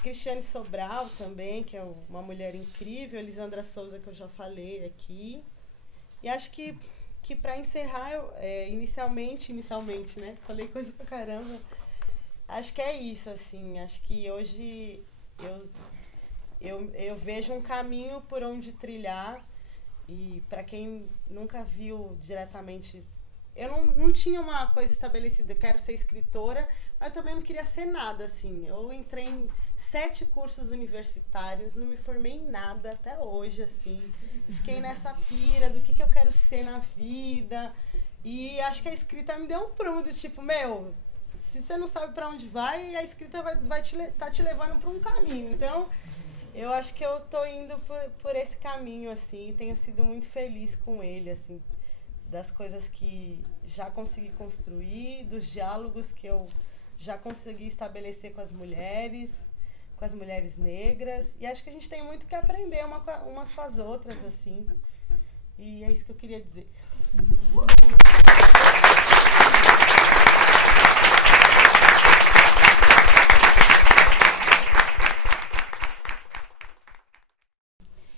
Cristiane Sobral também, que é uma mulher incrível, Elisandra Souza, que eu já falei aqui. E acho que para encerrar, inicialmente, né? Falei coisa pra caramba. Acho que é isso, assim. Acho que hoje eu vejo um caminho por onde trilhar. E para quem nunca viu diretamente, eu não tinha uma coisa estabelecida. Eu quero ser escritora, mas eu também não queria ser nada, assim. Eu entrei em 7 cursos universitários, não me formei em nada até hoje, assim. Fiquei nessa pira do que eu quero ser na vida. E acho que a escrita me deu um prumo do tipo, se você não sabe para onde vai, a escrita vai te levando para um caminho. Então, eu acho que eu tô indo por esse caminho, assim, e tenho sido muito feliz com ele, assim, das coisas que já consegui construir, dos diálogos que eu já consegui estabelecer com as mulheres negras, e acho que a gente tem muito que aprender umas com as outras, assim, e é isso que eu queria dizer.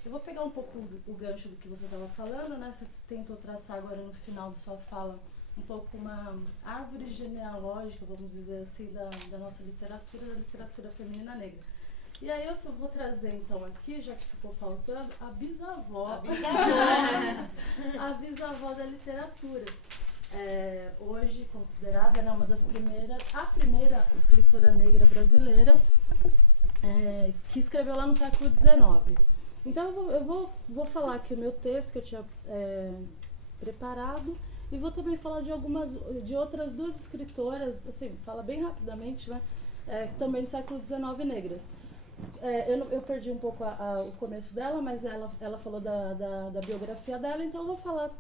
Eu vou pegar um pouco o gancho do que você estava falando, né? Você tentou traçar agora no final da sua fala um pouco uma árvore genealógica, vamos dizer assim, da nossa literatura, da literatura feminina negra. E aí eu vou trazer então aqui, já que ficou faltando, a bisavó. A bisavó da literatura. Hoje considerada, né, uma das primeiras, a primeira escritora negra brasileira, que escreveu lá no século XIX. Então eu vou falar aqui o meu texto que eu tinha preparado, e vou também falar de outras 2 escritoras, assim, fala bem rapidamente, né, também do século XIX negras. Eu perdi um pouco o começo dela, mas ela falou da biografia dela, então eu vou falar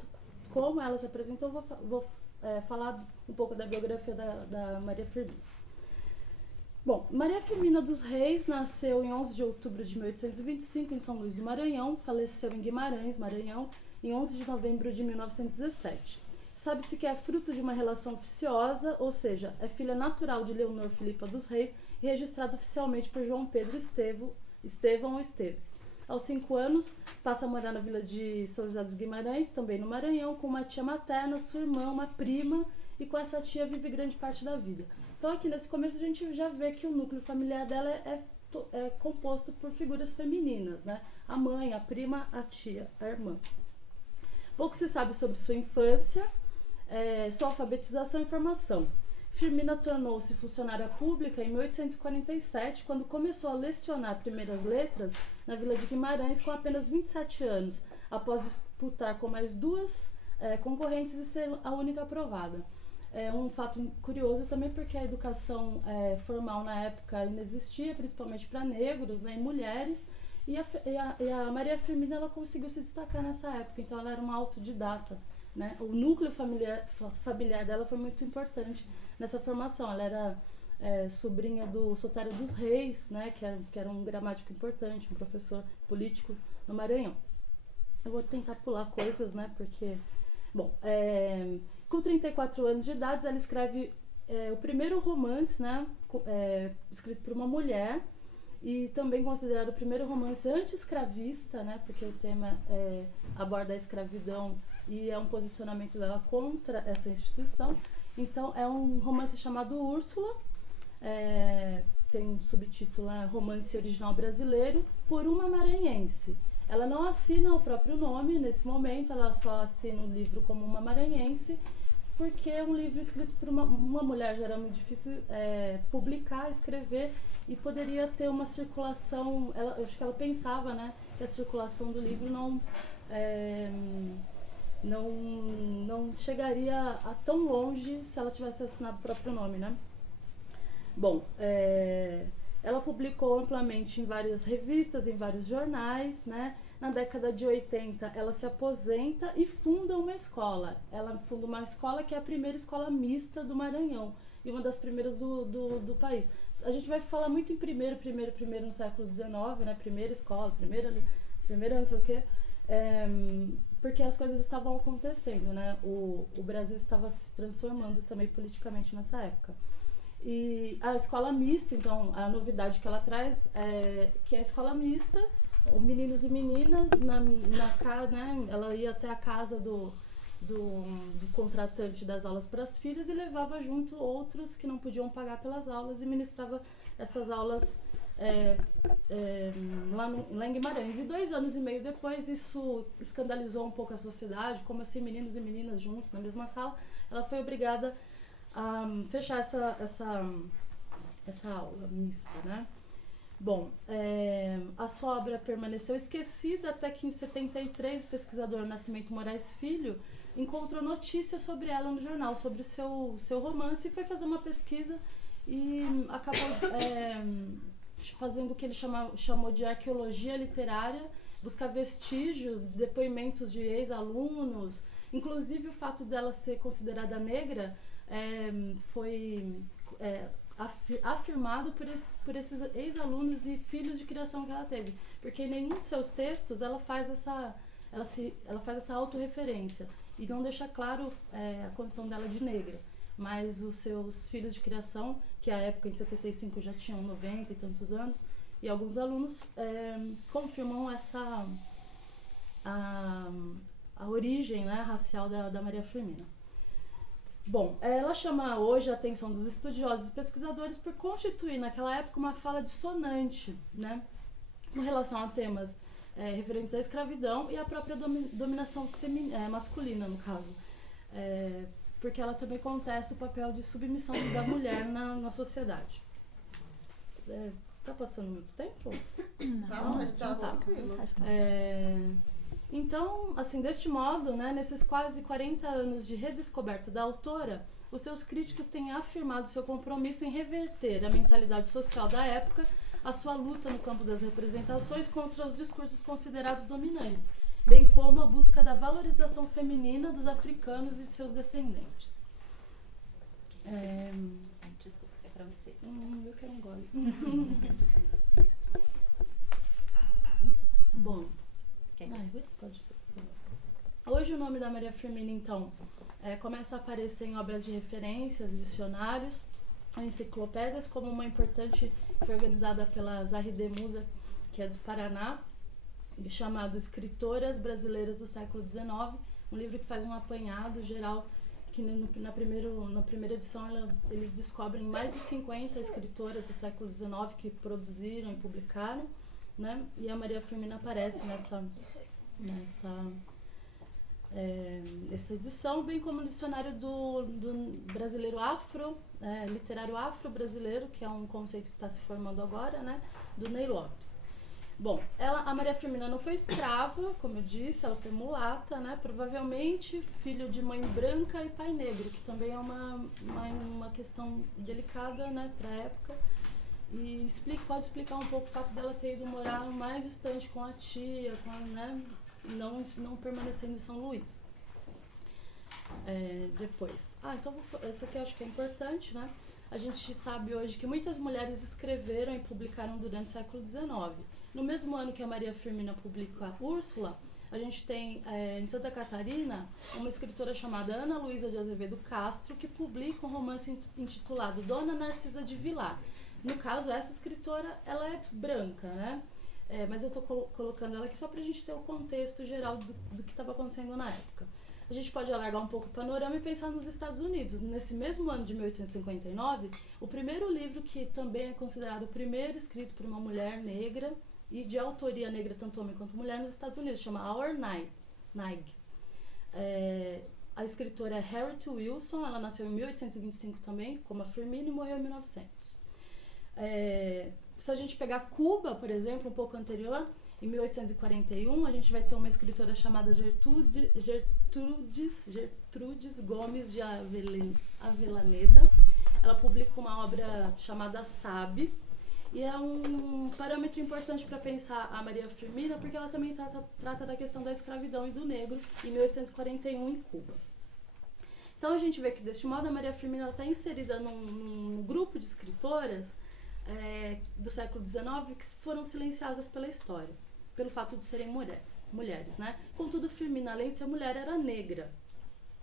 como ela se apresentou, vou falar um pouco da biografia da Maria Firmina. Bom, Maria Firmina dos Reis nasceu em 11 de outubro de 1825 em São Luís do Maranhão, faleceu em Guimarães, Maranhão, em 11 de novembro de 1917. Sabe-se que é fruto de uma relação oficiosa, ou seja, é filha natural de Leonor Filipa dos Reis e registrada oficialmente por João Pedro Estevão ou Esteves. Aos 5 anos, passa a morar na vila de São José dos Guimarães, também no Maranhão, com uma tia materna, sua irmã, uma prima, e com essa tia vive grande parte da vida. Então aqui nesse começo a gente já vê que o núcleo familiar dela é composto por figuras femininas, né? A mãe, a prima, a tia, a irmã. Pouco se sabe sobre sua infância, sua alfabetização e formação. Firmina tornou-se funcionária pública em 1847, quando começou a lecionar primeiras letras na vila de Guimarães com apenas 27 anos, após disputar com mais 2 concorrentes e ser a única aprovada. É um fato curioso também porque a educação formal na época ainda existia, principalmente para negros, né, e mulheres, e a Maria Firmina ela conseguiu se destacar nessa época, então ela era uma autodidata, né? O núcleo familiar dela foi muito importante nessa formação. Ela era sobrinha do Sotério dos Reis, né, que era um gramático importante, um professor político no Maranhão. Eu vou tentar pular coisas, né, porque... Bom, com 34 anos de idade, ela escreve o primeiro romance, né, escrito por uma mulher, e também considerado o primeiro romance anti-escravista, né, porque o tema aborda a escravidão e é um posicionamento dela contra essa instituição. Então, é um romance chamado Úrsula, tem um subtítulo, Romance Original Brasileiro, por uma maranhense. Ela não assina o próprio nome nesse momento, ela só assina o livro como uma maranhense, porque é um livro escrito por uma mulher, já era muito difícil publicar, escrever, e poderia ter uma circulação, eu acho que ela pensava, né, que a circulação do livro não chegaria a tão longe se ela tivesse assinado o próprio nome, né? Bom, ela publicou amplamente em várias revistas, em vários jornais, né? Na década de 80, ela se aposenta e funda uma escola. Ela funda uma escola que é a primeira escola mista do Maranhão e uma das primeiras do país. A gente vai falar muito em primeiro no século XIX, né? Primeira escola, primeira não sei o quê. Porque as coisas estavam acontecendo, né? O Brasil estava se transformando também politicamente nessa época. E a escola mista, então, a novidade que ela traz é que a escola mista, meninos e meninas, né? Ela ia até a casa do contratante das aulas para as filhas e levava junto outros que não podiam pagar pelas aulas e ministrava essas aulas lá em Guimarães. E 2 anos e meio depois, isso escandalizou um pouco a sociedade, como assim meninos e meninas juntos na mesma sala. Ela foi obrigada a fechar essa aula mista, né? Bom, a sua obra permaneceu esquecida até que em 73 o pesquisador Nascimento Moraes Filho encontrou notícias sobre ela no jornal, sobre o seu romance, e foi fazer uma pesquisa e acabou fazendo o que ele chamou de arqueologia literária, buscar vestígios, depoimentos de ex-alunos, inclusive o fato dela ser considerada negra foi afirmado por esses ex-alunos e filhos de criação que ela teve, porque em nenhum de seus textos ela faz essa autorreferência e não deixa claro a condição dela de negra, mas os seus filhos de criação, que à época em 75 já tinham 90 e tantos anos, e alguns alunos confirmam a origem, né, racial da Maria Firmina. Bom, ela chama hoje a atenção dos estudiosos e pesquisadores por constituir naquela época uma fala dissonante, né, com relação a temas referentes à escravidão e à própria dominação masculina, no caso, porque ela também contesta o papel de submissão da mulher na sociedade. Tá passando muito tempo? Não, tá tranquilo. Então, assim, deste modo, né, nesses quase 40 anos de redescoberta da autora, os seus críticos têm afirmado seu compromisso em reverter a mentalidade social da época a sua luta no campo das representações contra os discursos considerados dominantes, bem como a busca da valorização feminina dos africanos e seus descendentes. Desculpa, é pra você. Eu quero um gole. Bom, pode ser. Hoje o nome da Maria Firmina, então, começa a aparecer em obras de referências, dicionários, enciclopédias, como uma importante que foi organizada pela Zahide Musa, que é do Paraná, chamado Escritoras Brasileiras do Século XIX, um livro que faz um apanhado geral, que na primeira edição eles descobrem mais de 50 escritoras do século XIX que produziram e publicaram, né? E a Maria Firmina aparece nessa edição, bem como no dicionário do brasileiro literário afro-brasileiro, que é um conceito que está se formando agora, né? Do Ney Lopes. Bom, a Maria Firmina não foi escrava, como eu disse, ela foi mulata, né? Provavelmente filho de mãe branca e pai negro, que também é uma questão delicada, né, para a época. E pode explicar um pouco o fato dela ter ido morar mais distante com a tia, né, não permanecendo em São Luís. Depois. Então essa aqui eu acho que é importante, né? A gente sabe hoje que muitas mulheres escreveram e publicaram durante o século XIX. No mesmo ano que a Maria Firmina publica Úrsula, a gente tem em Santa Catarina uma escritora chamada Ana Luísa de Azevedo Castro, que publica um romance intitulado Dona Narcisa de Vilar. No caso, essa escritora, ela é branca, né? Mas eu estou colocando ela aqui só para a gente ter o contexto geral do que estava acontecendo na época. A gente pode alargar um pouco o panorama e pensar nos Estados Unidos. Nesse mesmo ano de 1859, o primeiro livro, que também é considerado o primeiro escrito por uma mulher negra e de autoria negra, tanto homem quanto mulher, nos Estados Unidos, chama Our Night. A escritora é Harriet Wilson, ela nasceu em 1825 também, como a Firmina, e morreu em 1900. Se a gente pegar Cuba, por exemplo, um pouco anterior, em 1841, a gente vai ter uma escritora chamada Gertrudes Gomes de Avellaneda. Ela publica uma obra chamada Sabe, e é um parâmetro importante para pensar a Maria Firmina, porque ela também trata da questão da escravidão e do negro em 1841 em Cuba. Então a gente vê que, deste modo, a Maria Firmina está inserida num grupo de escritoras do século XIX que foram silenciadas pela história, pelo fato de serem mulheres, né? Contudo, Firmina, além de ser mulher, era negra.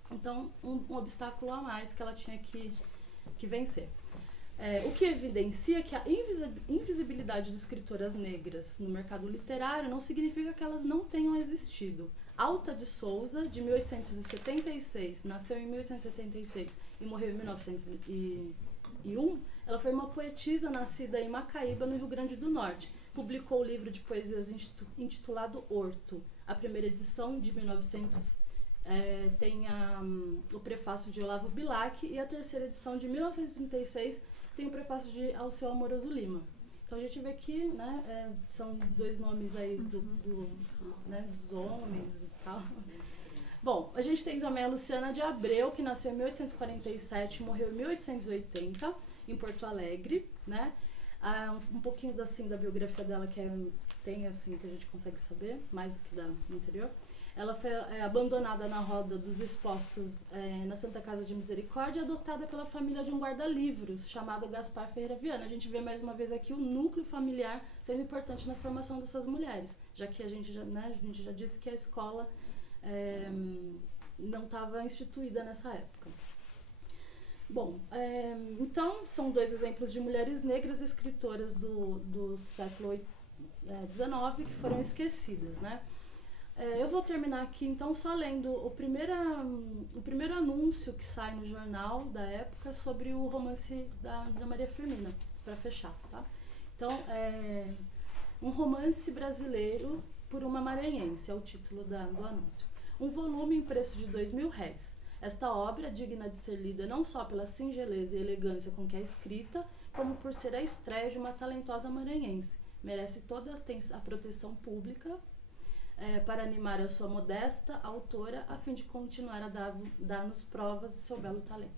Então, um obstáculo a mais que ela tinha que vencer. O que evidencia que a invisibilidade de escritoras negras no mercado literário não significa que elas não tenham existido. Alta de Souza, de 1876, nasceu em 1876 e morreu em 1901, ela foi uma poetisa nascida em Macaíba, no Rio Grande do Norte. Publicou o livro de poesias intitulado Horto. A primeira edição, de 1900, tem o prefácio de Olavo Bilac, e a terceira edição, de 1936, tem o prefácio de Alceu Amoroso Lima. Então a gente vê que, né, são dois nomes aí né, dos homens e tal. Bom, a gente tem também a Luciana de Abreu, que nasceu em 1847 e morreu em 1880, em Porto Alegre, né? Um pouquinho da biografia dela que tem assim, que a gente consegue saber, mais do que da no interior. Ela foi abandonada na roda dos expostos na Santa Casa de Misericórdia, adotada pela família de um guarda-livros chamado Gaspar Ferreira Viana. A gente vê mais uma vez aqui o núcleo familiar sendo importante na formação dessas mulheres, já que a gente já disse que a escola não estava instituída nessa época. Bom, então são dois exemplos de mulheres negras escritoras do século XIX que foram esquecidas, né? Eu vou terminar aqui então só lendo o primeiro anúncio que sai no jornal da época sobre o romance da Maria Firmina, para fechar, tá? Então, um romance brasileiro por uma maranhense, é o título do anúncio. Um volume em preço de R$2.000. Esta obra, digna de ser lida não só pela singeleza e elegância com que é escrita, como por ser a estreia de uma talentosa maranhense. Merece toda a proteção pública para animar a sua modesta autora, a fim de continuar a dar-nos provas de seu belo talento.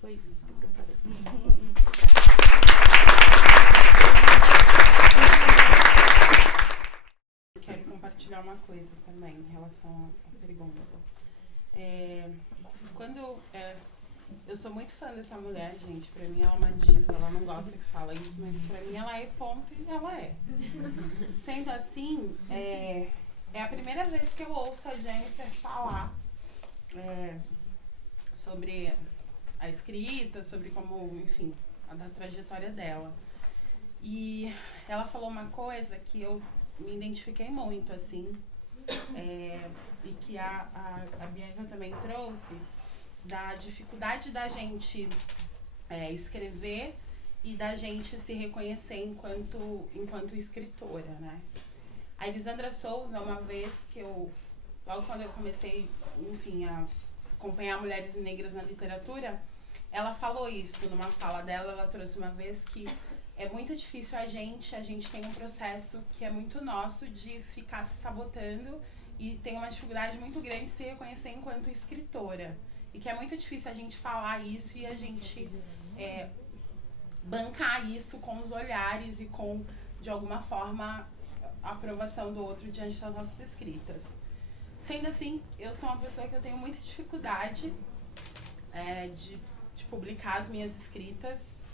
Foi isso que eu preparei. uma coisa também em relação à pergunta. Eu sou muito fã dessa mulher, gente. Pra mim ela é uma diva, ela não gosta que fala isso, mas pra mim ela é ponto e ela é. Sendo assim, é a primeira vez que eu ouço a Jennifer falar sobre a escrita, sobre como, enfim, da trajetória dela. E ela falou uma coisa que eu me identifiquei muito, assim, e que a Bianca também trouxe, da dificuldade da gente escrever e da gente se reconhecer enquanto escritora, né? A Elisandra Souza, uma vez que logo quando eu comecei, enfim, a acompanhar mulheres negras na literatura, ela falou isso numa fala dela. Ela trouxe uma vez que é muito difícil a gente tem um processo que é muito nosso de ficar se sabotando e tem uma dificuldade muito grande de se reconhecer enquanto escritora. E que é muito difícil a gente falar isso e a gente bancar isso com os olhares e com, de alguma forma, a aprovação do outro diante das nossas escritas. Sendo assim, eu sou uma pessoa que eu tenho muita dificuldade de publicar as minhas escritas.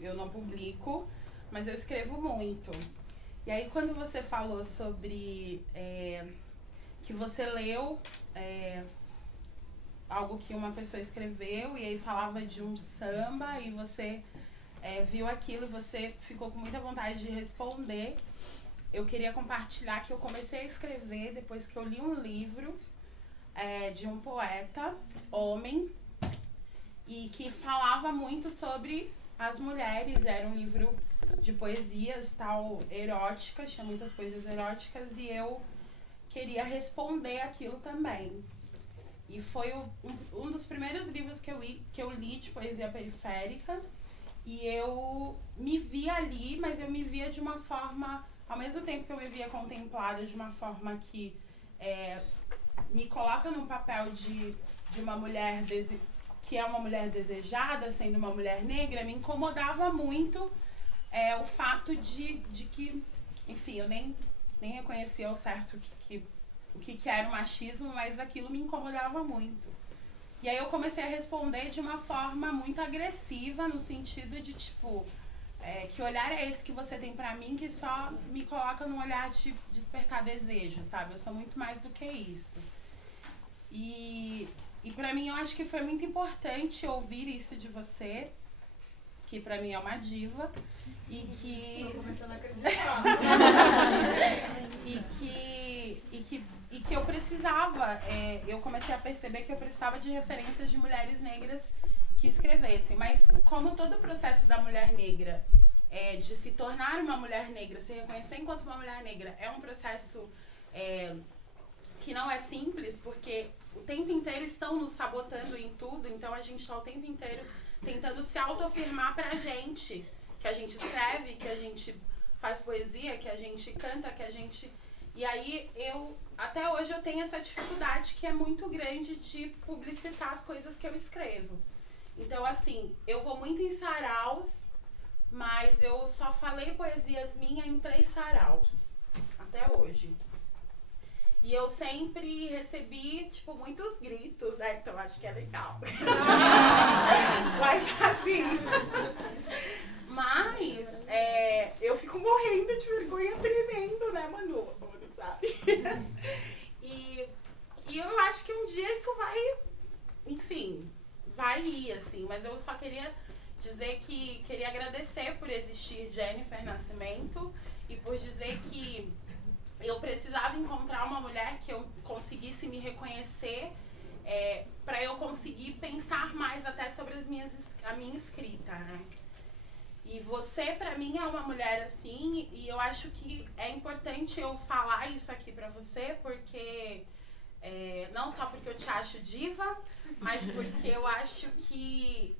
Eu não publico, mas eu escrevo muito. E aí, quando você falou sobre que você leu algo que uma pessoa escreveu e aí falava de um samba e você viu aquilo e você ficou com muita vontade de responder, eu queria compartilhar que eu comecei a escrever depois que eu li um livro de um poeta, homem, e que falava muito sobre as mulheres. Era um livro de poesias, tal, eróticas, tinha muitas poesias eróticas, e eu queria responder aquilo também. E foi um dos primeiros livros que eu li de poesia periférica, e eu me via ali, mas eu me via de uma forma, ao mesmo tempo que eu me via contemplada de uma forma que me coloca num papel de uma mulher que é uma mulher desejada, sendo uma mulher negra, me incomodava muito o fato de que, enfim, eu nem reconhecia ao certo o que era o machismo, mas aquilo me incomodava muito. E aí eu comecei a responder de uma forma muito agressiva, no sentido de, tipo, que olhar é esse que você tem pra mim, que só me coloca num olhar de despertar desejo, sabe? Eu sou muito mais do que isso. E pra mim, eu acho que foi muito importante ouvir isso de você, que pra mim é uma diva, e que... Tô começando a acreditar. E que eu precisava, eu comecei a perceber que eu precisava de referências de mulheres negras que escrevessem. Mas como todo o processo da mulher negra, de se tornar uma mulher negra, se reconhecer enquanto uma mulher negra, é um processo que não é simples, porque o tempo inteiro estão nos sabotando em tudo, então a gente está o tempo inteiro tentando se autoafirmar pra gente, que a gente escreve, que a gente faz poesia, que a gente canta, que a gente... E aí, até hoje eu tenho essa dificuldade que é muito grande de publicitar as coisas que eu escrevo. Então, assim, eu vou muito em saraus, mas eu só falei poesias minhas em 3 saraus, até hoje. E eu sempre recebi, tipo, muitos gritos, né? Então acho que é legal. Mas assim... Mas eu fico morrendo de vergonha, tremendo, né, Manu? Sabe? E eu acho que um dia isso vai, enfim, vai ir, assim. Mas eu só queria dizer que queria agradecer por existir Jennifer Nascimento e por dizer que eu precisava encontrar uma mulher que eu conseguisse me reconhecer, para eu conseguir pensar mais até sobre a minha escrita, né? E você, pra mim, é uma mulher assim, e eu acho que é importante eu falar isso aqui pra você, porque não só porque eu te acho diva, mas porque eu acho que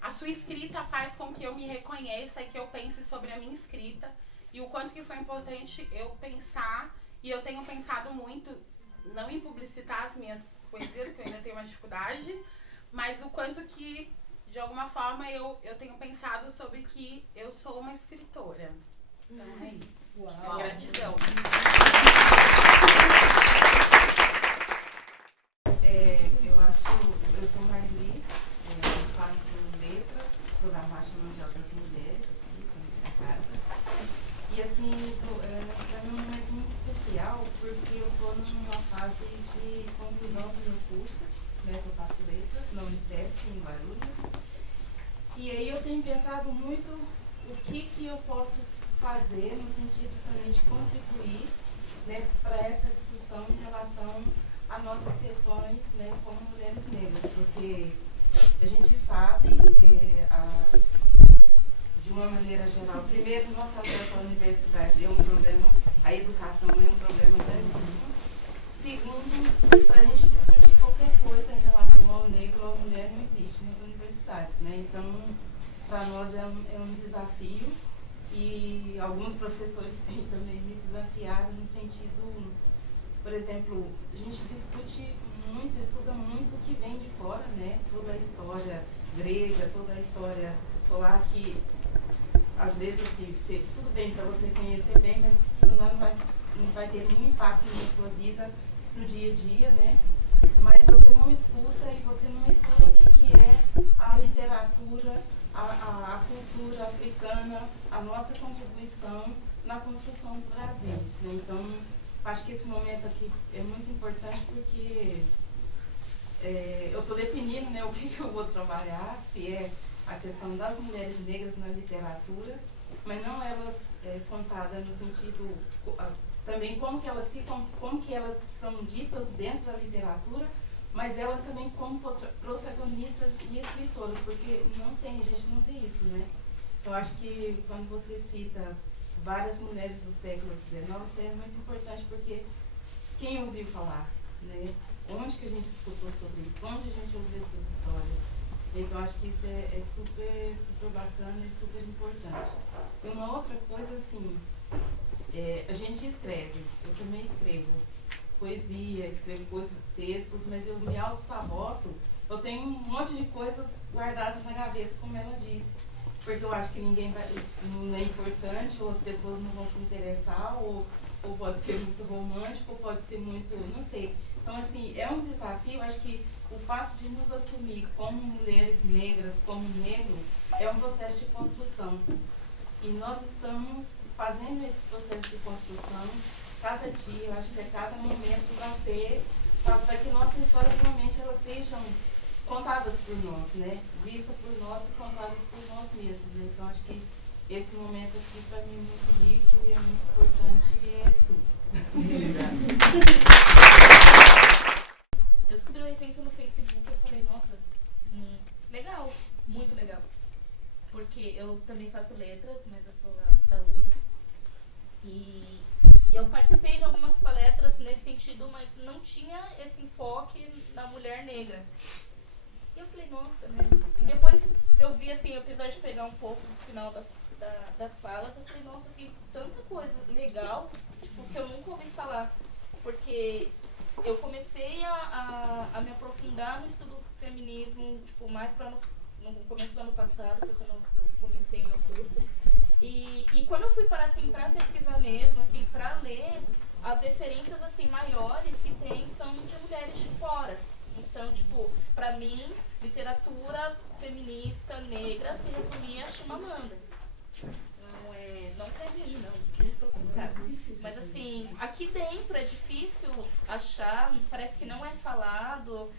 a sua escrita faz com que eu me reconheça e que eu pense sobre a minha escrita, e o quanto que foi importante eu pensar, e eu tenho pensado muito, não em publicitar as minhas poesias, que eu ainda tenho uma dificuldade, mas o quanto que, de alguma forma, eu tenho pensado sobre que eu sou uma escritora. Então é isso. Uau. Gratidão. Eu sou Marli, faço letras, sou da Marcha Mundial das Mulheres aqui na casa. E assim, para mim é um momento muito especial porque eu estou numa fase de conclusão do meu curso, né, que eu faço letras na Unifesp em Guarulhos. E aí eu tenho pensado muito o que eu posso fazer no sentido também de contribuir, né, para essa discussão em relação a nossas questões, né, como mulheres negras, porque a gente sabe, de uma maneira geral, primeiro, nosso acesso à universidade é um problema, a educação é um problema gravíssimo. Segundo, para a gente discutir qualquer coisa em relação ao negro ou à mulher, não existe nas universidades, né? Então, para nós é um desafio e alguns professores têm também me desafiado no sentido... Por exemplo, a gente discute muito, estuda muito o que vem de fora, né? Toda a história grega, toda a história polar que, às vezes, assim, tudo bem para você conhecer bem, mas não vai ter nenhum impacto na sua vida no dia a dia, né? Mas você não escuta e você não estuda o que é a literatura, a cultura africana, a nossa contribuição na construção do Brasil, né? Então, acho que esse momento aqui é muito importante porque eu estou definindo, né, o que eu vou trabalhar, se é a questão das mulheres negras na literatura, mas não elas contadas no sentido também como que elas são ditas dentro da literatura, mas elas também como protagonistas e escritoras, porque a gente não vê isso, né? Eu acho que quando você cita várias mulheres do século XIX, isso é muito importante porque quem ouviu falar, né? Onde que a gente escutou sobre isso? Onde a gente ouviu essas histórias? Então, acho que isso é super, super bacana e super importante. E uma outra coisa, assim, a gente escreve, eu também escrevo poesia, escrevo textos, mas eu me auto-saboto, eu tenho um monte de coisas guardadas na gaveta, como ela disse. Porque eu acho que não é importante, ou as pessoas não vão se interessar, ou pode ser muito romântico, ou pode ser muito, não sei. Então, assim, é um desafio. Acho que o fato de nos assumir como mulheres negras, como negro, é um processo de construção. E nós estamos fazendo esse processo de construção cada dia, eu acho que é cada momento para que nossa história realmente elas sejam contadas por nós, né? Vistas por nós e contadas por nós mesmos, né? Então, acho que esse momento aqui, para mim, é muito rico e é muito importante e é tudo. Eu descobri um evento no Facebook e eu falei, nossa, legal, muito legal. Porque eu também faço letras, mas eu sou da USP. E eu participei de algumas palestras nesse sentido, mas não tinha esse enfoque na mulher negra. E eu falei, nossa, né? E depois que eu vi, assim, o episódio de pegar um pouco no final das falas, eu falei, nossa, tem tanta coisa legal, tipo, que eu nunca ouvi falar. Porque eu comecei a me aprofundar no estudo do feminismo, tipo, mais no começo do ano passado, foi quando eu comecei meu curso. E quando eu fui parar, assim, pra pesquisar mesmo, assim, pra ler, as referências, assim, maiores que tem são de mulheres de fora. Então, tipo, pra mim, literatura feminista negra se resumia a Chimamanda. Não pra mim, não. Muito pelo contrário. Mas, assim, aqui dentro é difícil achar, parece que não é falado,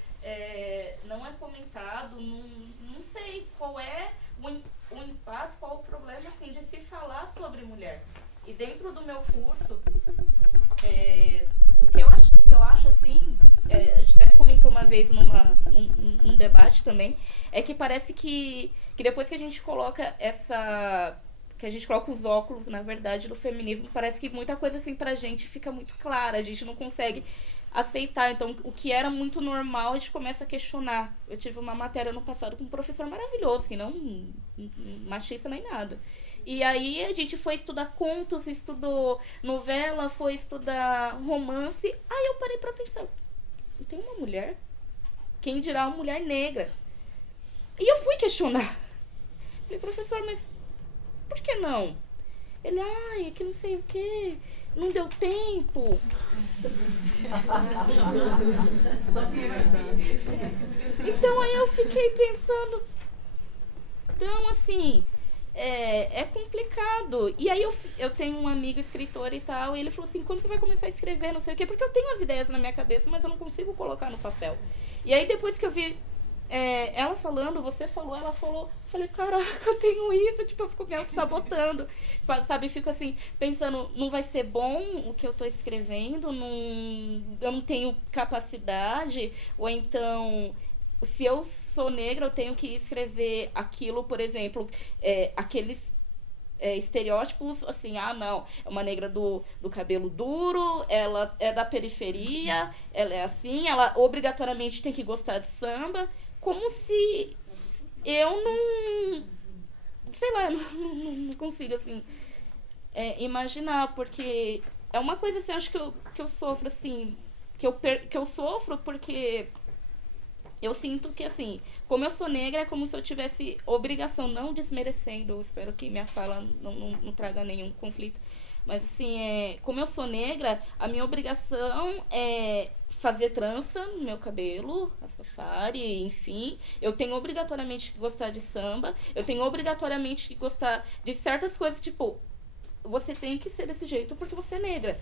não é comentado, não sei qual é o impasse, qual o problema, assim, de se falar sobre mulher. E dentro do meu curso, o que eu acho assim, a gente até comentou uma vez num debate também, é que parece que depois que a gente coloca que a gente coloca os óculos, na verdade, do feminismo, parece que muita coisa assim pra gente fica muito clara, a gente não consegue aceitar. Então, o que era muito normal, a gente começa a questionar. Eu tive uma matéria no passado com um professor maravilhoso, que não machista nem nada. E aí a gente foi estudar contos, estudou novela, foi estudar romance. Aí eu parei pra pensar, tem uma mulher? Quem dirá uma mulher negra? E eu fui questionar. Falei, professor, mas por que não? Ele, ai, é que não sei o que, não deu tempo. Então aí eu fiquei pensando, então assim, é complicado. E aí eu tenho um amigo escritor e tal, e ele falou assim, quando você vai começar a escrever, não sei o quê, porque eu tenho as ideias na minha cabeça, mas eu não consigo colocar no papel. E aí depois que eu vi ela falando, você falou, ela falou, eu falei, caraca, eu tenho isso, tipo, eu fico me auto-sabotando, sabe, fico assim, pensando, não vai ser bom o que eu tô escrevendo, eu não tenho capacidade, ou então, se eu sou negra, eu tenho que escrever aquilo, por exemplo, aqueles estereótipos, assim, não, é uma negra do cabelo duro, ela é da periferia, ela é assim, ela obrigatoriamente tem que gostar de samba, como se eu não, sei lá, não consigo, assim, imaginar, porque é uma coisa, assim, acho que eu sofro, assim, que eu sofro porque eu sinto que, assim, como eu sou negra, é como se eu tivesse obrigação, não desmerecendo, espero que minha fala não traga nenhum conflito, mas, assim, como eu sou negra, a minha obrigação é fazer trança no meu cabelo, rastafari, enfim. Eu tenho obrigatoriamente que gostar de samba, eu tenho obrigatoriamente que gostar de certas coisas, tipo, você tem que ser desse jeito porque você é negra.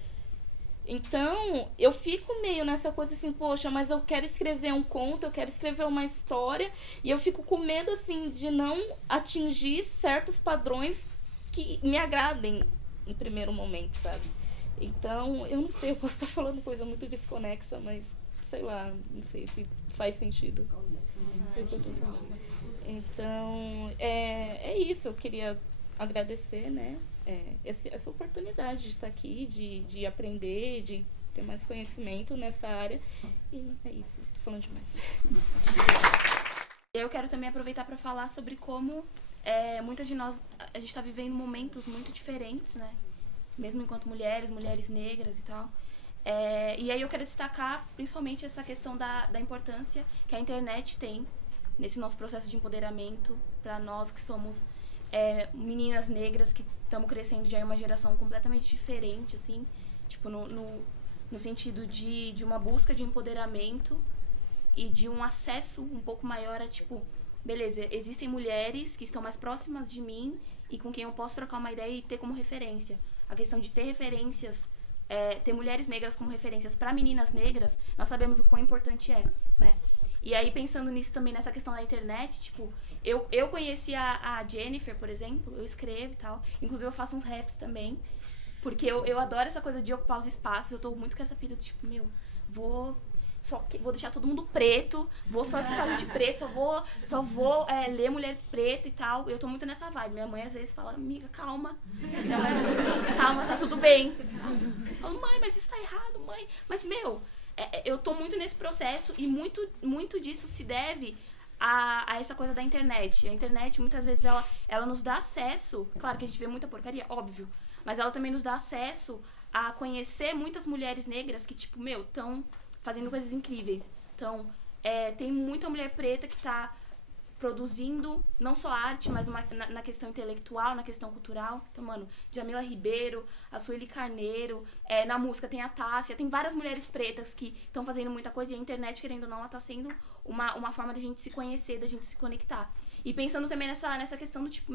Então, eu fico meio nessa coisa assim, poxa, mas eu quero escrever um conto, eu quero escrever uma história, e eu fico com medo, assim, de não atingir certos padrões que me agradem em primeiro momento, sabe? Então, eu não sei, eu posso estar falando coisa muito desconexa, mas, sei lá, não sei se faz sentido. Então, é isso, eu queria agradecer, né? Essa oportunidade de estar aqui, de aprender, de ter mais conhecimento nessa área. E é isso, tô falando demais. Eu quero também aproveitar para falar sobre como muitas de nós, a gente está vivendo momentos muito diferentes, né? Mesmo enquanto mulheres negras e tal. E aí eu quero destacar principalmente essa questão da importância que a internet tem nesse nosso processo de empoderamento para nós que somos meninas negras que estamos crescendo já em uma geração completamente diferente, assim, tipo, no sentido de uma busca de empoderamento e de um acesso um pouco maior a, tipo, beleza, existem mulheres que estão mais próximas de mim e com quem eu posso trocar uma ideia e ter como referência. A questão de ter referências, ter mulheres negras como referências para meninas negras, nós sabemos o quão importante é, né? E aí, pensando nisso também, nessa questão da internet, tipo, eu conheci a Jennifer, por exemplo, eu escrevo e tal, inclusive eu faço uns raps também, porque eu adoro essa coisa de ocupar os espaços, eu tô muito com essa pira do tipo, vou deixar todo mundo preto, vou só escutar gente preto, só vou ler mulher preta e tal, eu tô muito nessa vibe. Minha mãe às vezes fala, amiga, calma, calma, tá tudo bem. Eu falo, mãe, mas isso tá errado, mãe, mas eu tô muito nesse processo e muito disso se deve a essa coisa da internet. A internet, muitas vezes, ela nos dá acesso, claro que a gente vê muita porcaria, óbvio, mas ela também nos dá acesso a conhecer muitas mulheres negras que, tipo, estão fazendo coisas incríveis. Então, tem muita mulher preta que tá produzindo não só arte, mas na questão intelectual, na questão cultural. Então, mano, Jamila Ribeiro, a Sueli Carneiro, na música tem a Tássia, tem várias mulheres pretas que estão fazendo muita coisa e a internet, querendo ou não, ela tá sendo uma forma da gente se conhecer, da gente se conectar. E pensando também nessa questão do tipo,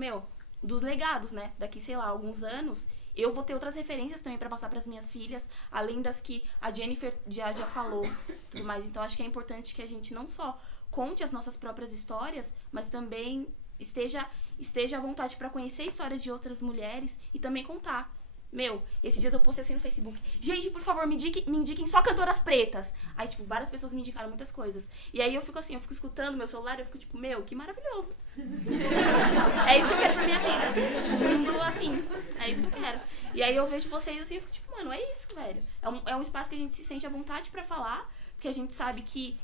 dos legados, né? Daqui, sei lá, alguns anos, eu vou ter outras referências também pra passar pras minhas filhas, além das que a Jennifer já falou, tudo mais. Então, acho que é importante que a gente não só conte as nossas próprias histórias, mas também esteja à vontade pra conhecer histórias de outras mulheres e também contar. Esse dia eu postei assim no Facebook. Gente, por favor, me indiquem só cantoras pretas. Aí, tipo, várias pessoas me indicaram muitas coisas. E aí eu fico assim, eu fico escutando meu celular, eu fico tipo, que maravilhoso. É isso que eu quero pra minha vida. Mundo assim, é isso que eu quero. E aí eu vejo vocês assim, eu fico tipo, mano, é isso, velho. É um espaço que a gente se sente à vontade pra falar, porque a gente sabe que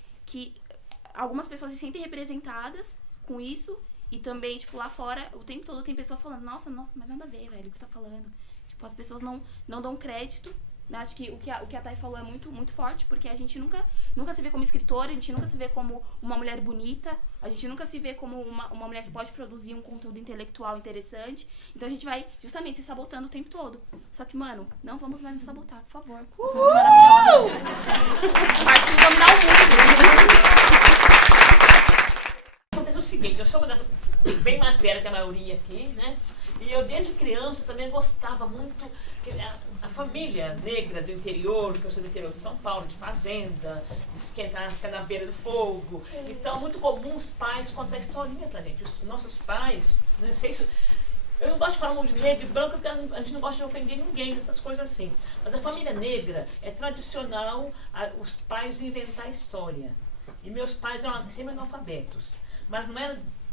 algumas pessoas se sentem representadas com isso. E também, tipo, lá fora, o tempo todo tem pessoa falando, nossa, mas nada a ver, velho, o que você tá falando. Tipo, as pessoas não dão crédito, né? Acho que o que a Thay falou é muito, muito forte, porque a gente nunca se vê como escritora, a gente nunca se vê como uma mulher bonita, A gente nunca se vê como uma mulher que pode produzir um conteúdo intelectual interessante. Então a gente vai justamente se sabotando o tempo todo. Só que, mano, não vamos mais nos sabotar, por favor. Nós somos maravilhosas. Partiu dominar o mundo. Acontece o seguinte, eu sou uma das bem mais velha que a maioria aqui, né? E eu desde criança também gostava muito, a família negra do interior, que eu sou do interior de São Paulo, de fazenda, de esquentar, ficar na beira do fogo. Então é muito comum os pais contar historinha pra gente. Os nossos pais, não sei se... Eu não gosto de falar muito de negro e branco porque a gente não gosta de ofender ninguém, essas coisas assim. Mas a família negra é tradicional os pais inventar história. E meus pais eram semi-analfabetos. Mas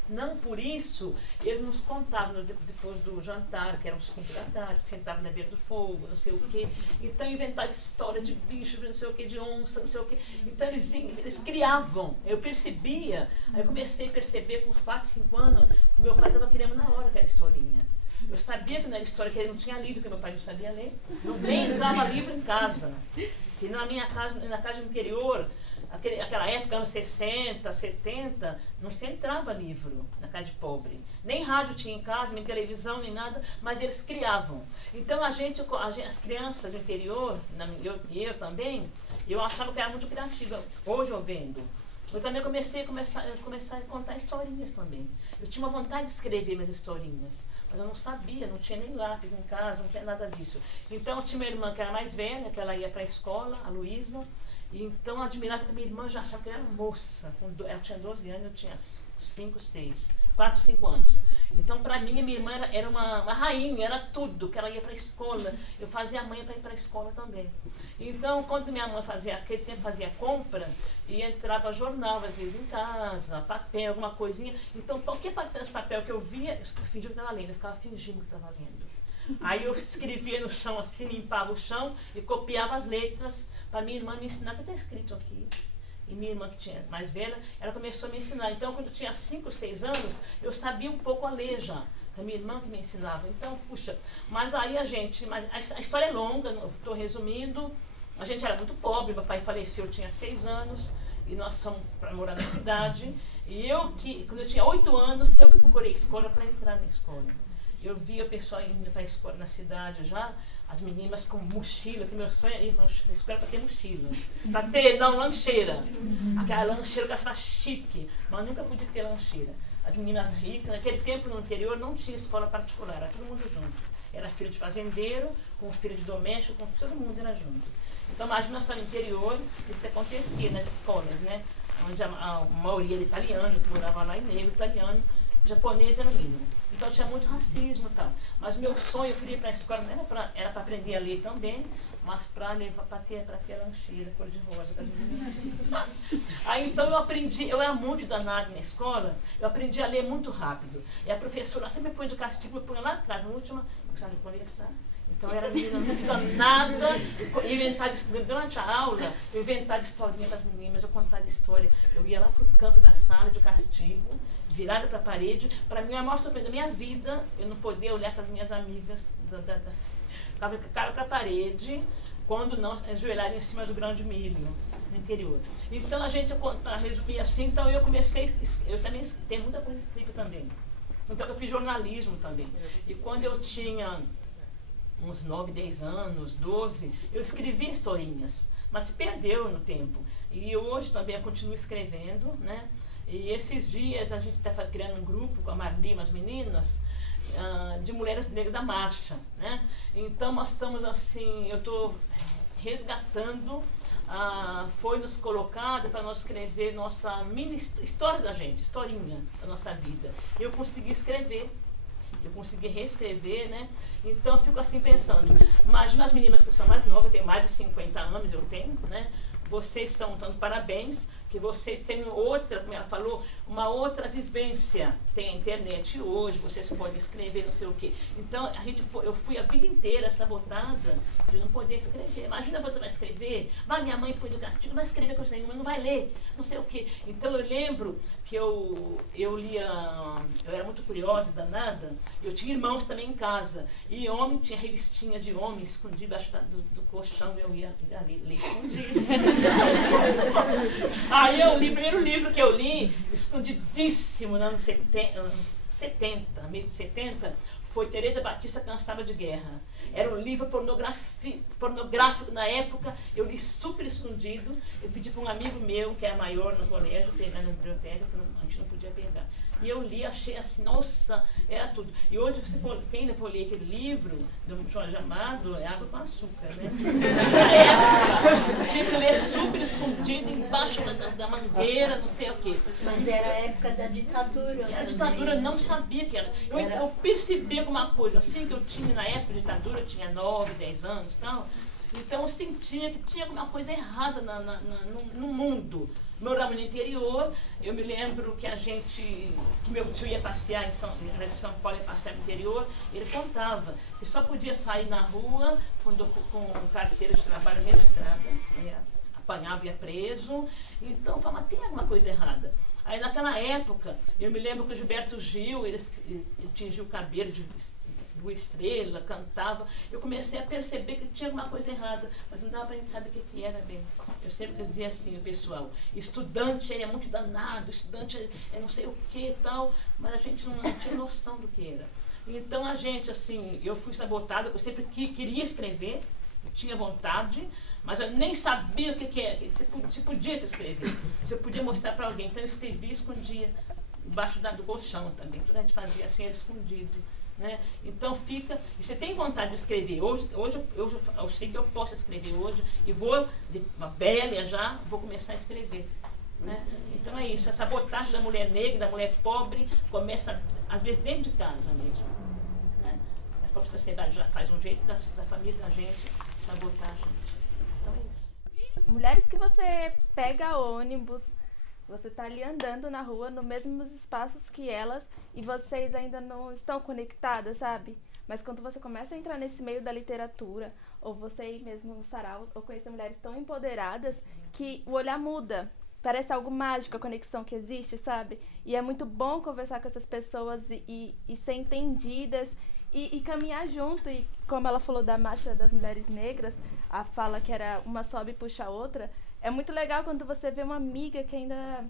não por isso, eles nos contavam depois do jantar, que eram 5 da tarde, sentavam na beira do fogo, não sei o quê. Então inventavam história de bicho, não sei o quê, de onça, não sei o quê. Então eles criavam. Eu percebia, aí eu comecei a perceber com uns 4, 5 anos, que meu pai estava criando na hora aquela historinha. Eu sabia que não era história que ele não tinha lido, que meu pai não sabia ler. Nem entrava livro em casa. E na minha casa, na casa do interior, aquela época, anos 60, 70, não se entrava livro na casa de pobre. Nem rádio tinha em casa, nem televisão, nem nada, mas eles criavam. Então as crianças do interior, eu também, eu achava que era muito criativa. Hoje eu vendo. Eu também comecei a contar historinhas também. Eu tinha uma vontade de escrever minhas historinhas, mas eu não sabia, não tinha nem lápis em casa, não tinha nada disso. Então eu tinha uma irmã que era mais velha, que ela ia para a escola, a Luísa, e então eu admirava que a minha irmã já achava que ela era moça. Ela tinha 12 anos, eu tinha 4, 5 anos. Então, para mim, a minha irmã era uma rainha, era tudo, que ela ia para a escola. Eu fazia a mãe para ir para a escola também. Então, quando minha mãe aquele tempo fazia compra, e entrava jornal, às vezes, em casa, papel, alguma coisinha. Então, qualquer papel que eu via, eu fingia que estava lendo, eu ficava fingindo que estava lendo. Aí eu escrevia no chão assim, limpava o chão e copiava as letras para minha irmã me ensinar o que está escrito aqui. E minha irmã, que tinha mais velha, ela começou a me ensinar. Então, quando eu tinha 5, 6 anos, eu sabia um pouco a ler já. A minha irmã que me ensinava. Então, puxa, mas aí a história é longa, estou resumindo. A gente era muito pobre, meu pai faleceu, eu tinha 6 anos, e nós fomos para morar na cidade. E quando eu tinha 8 anos, eu que procurei escola para entrar na escola. Eu via o pessoal indo para a escola na cidade já, as meninas com mochila, que meu sonho é ir para a escola para ter mochila. Para ter, não, lancheira. Aquela lancheira que eu achava chique, mas nunca pude ter lancheira. As meninas ricas, naquele tempo no interior não tinha escola particular, era todo mundo junto. Era filho de fazendeiro, com filho de doméstico, todo mundo era junto. Então, imagina só no interior, isso acontecia nas escolas, né? Onde a maioria era italiana, que morava lá, e negro, italiano, japonês era o mínimo. Então tinha muito racismo e tal. Mas meu sonho, eu queria ir para a escola, não era para aprender a ler também, mas para ter lancheira, cor de rosa. Aí então eu era muito danada na escola, eu aprendi a ler muito rápido. E a professora sempre me põe de castigo, me põe lá atrás, na última, eu gostava de conversar. Então eu era menina muito danada, durante a aula, eu inventava historinha para as meninas, eu contava história. Eu ia lá para o campo da sala de castigo, virada para a parede, para mim a maior surpresa da minha vida, eu não poder olhar para as minhas amigas, ficava com a cara para a parede, quando não ajoelharam em cima do grão de milho, no interior. Então a gente, resumia assim, então eu também tenho muita coisa escrita também. Então eu fiz jornalismo também. E quando eu tinha uns 9, 10 anos, 12, eu escrevia historinhas, mas se perdeu no tempo. E hoje também eu continuo escrevendo, né? E esses dias a gente está criando um grupo com a Marli, umas meninas, de mulheres negras da marcha, né? Então nós estamos assim, eu estou resgatando, foi nos colocado para nós escrever nossa mini história da gente, historinha da nossa vida. Eu consegui escrever, eu consegui reescrever, né? Então eu fico assim pensando, imagina as meninas que são mais novas, eu tenho mais de 50 anos, eu tenho, né? Vocês estão dando parabéns, que vocês têm outra, como ela falou, uma outra vivência. Tem a internet hoje, vocês podem escrever, não sei o quê. Então, eu fui a vida inteira sabotada de não poder escrever. Imagina, você vai escrever, minha mãe põe de castigo, não vai escrever coisa nenhuma, não vai ler, não sei o quê. Então, eu lembro que eu era muito muito curiosa, danada. Eu tinha irmãos também em casa. E homem, tinha revistinha de homem, escondido embaixo do colchão, eu ia ali ler escondido. Aí eu li, o primeiro livro que eu li, escondidíssimo, nos anos 70, meio de 70, foi Teresa Batista Cansada de Guerra. Era um livro pornográfico na época, eu li super escondido. Eu pedi para um amigo meu, que era maior no colégio, pegar na biblioteca, que a gente não podia pegar. E eu li, achei assim, nossa, era tudo. E hoje, quem for ler aquele livro, do Jorge Amado, é água com açúcar, né? Na época, eu tinha que ler super escondido, embaixo da mangueira, não sei o quê. Mas era a época da ditadura. Era a ditadura, eu não sabia que era. Eu percebi alguma coisa assim, que eu tinha na época da ditadura, eu tinha 9, 10 anos e tal. Então eu sentia que tinha alguma coisa errada no mundo. Morava no interior, eu me lembro que meu tio ia passear era de São Paulo, ia passear no interior, ele contava que só podia sair na rua com carteira de trabalho registrada, apanhava e ia preso. Então eu falava, tem alguma coisa errada. Aí naquela época, eu me lembro que o Gilberto Gil, ele tingia o cabelo de Estrela, cantava. Eu comecei a perceber que tinha alguma coisa errada, mas não dava pra gente saber o que era bem. Eu sempre dizia assim, o pessoal, estudante é muito danado, estudante é não sei o que e tal, mas a gente não tinha noção do que era. Então a gente, assim, eu fui sabotada, eu sempre queria escrever, eu tinha vontade, mas eu nem sabia o que era, se podia se escrever, se eu podia mostrar para alguém. Então eu escrevia e escondia, embaixo do colchão também, tudo a gente fazia assim, era escondido. Né? Então fica, e você tem vontade de escrever, hoje eu sei que eu posso escrever hoje, e vou, uma velha já, vou começar a escrever. Né? Então é isso, a sabotagem da mulher negra, da mulher pobre, começa às vezes dentro de casa mesmo. Né? A própria sociedade já faz um jeito da família da gente sabotar a gente. Então é isso. Mulheres que você pega ônibus, você tá ali andando na rua, nos mesmos espaços que elas, e vocês ainda não estão conectadas, sabe? Mas quando você começa a entrar nesse meio da literatura, ou você ir mesmo no sarau, ou conhecer mulheres tão empoderadas, que o olhar muda. Parece algo mágico a conexão que existe, sabe? E é muito bom conversar com essas pessoas e ser entendidas e caminhar junto. E como ela falou da marcha das mulheres negras, a fala que era uma sobe e puxa a outra, é muito legal quando você vê uma amiga que ainda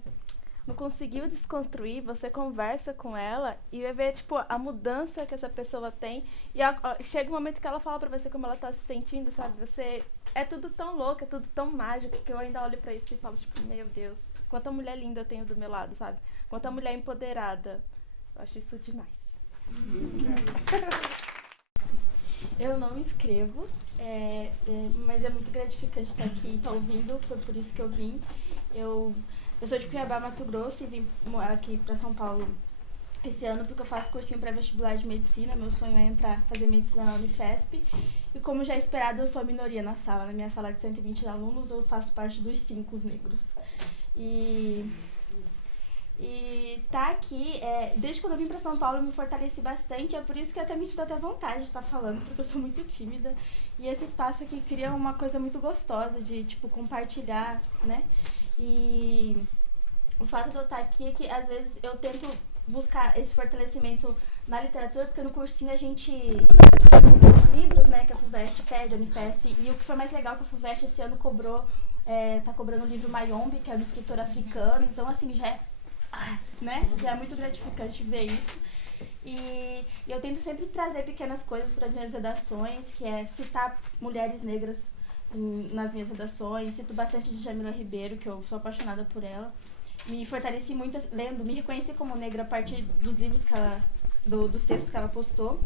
não conseguiu desconstruir, você conversa com ela e vai ver, tipo, a mudança que essa pessoa tem. E chega um momento que ela fala pra você como ela tá se sentindo, sabe? É tudo tão louco, é tudo tão mágico, que eu ainda olho pra isso e falo, tipo, meu Deus, quanta mulher linda eu tenho do meu lado, sabe? Quanta mulher empoderada. Eu acho isso demais. Eu não escrevo, mas é muito gratificante estar aqui e estar ouvindo, foi por isso que eu vim. Eu sou de Cuiabá, Mato Grosso, e vim aqui para São Paulo esse ano porque eu faço cursinho pré-vestibular de medicina. Meu sonho é fazer medicina na Unifesp. E como já é esperado, eu sou a minoria na sala. Na minha sala de 120 alunos, eu faço parte dos 5 negros. E tá aqui, desde quando eu vim pra São Paulo eu me fortaleci bastante, é por isso que eu até me sinto até vontade de estar falando, porque eu sou muito tímida. E esse espaço aqui cria uma coisa muito gostosa de, tipo, compartilhar, né? E o fato de eu estar aqui é que às vezes eu tento buscar esse fortalecimento na literatura, porque no cursinho a gente os livros, né, que a FUVEST pede, a Unifesp, e o que foi mais legal é que a FUVEST esse ano tá cobrando o livro Mayombe, que é um escritor africano, então assim, já é muito gratificante ver isso. E eu tento sempre trazer pequenas coisas para as minhas redações, que é citar mulheres negras nas minhas redações. Cito bastante de Jamila Ribeiro, que eu sou apaixonada por ela. Me fortaleci muito lendo, me reconheci como negra a partir dos livros dos textos que ela postou.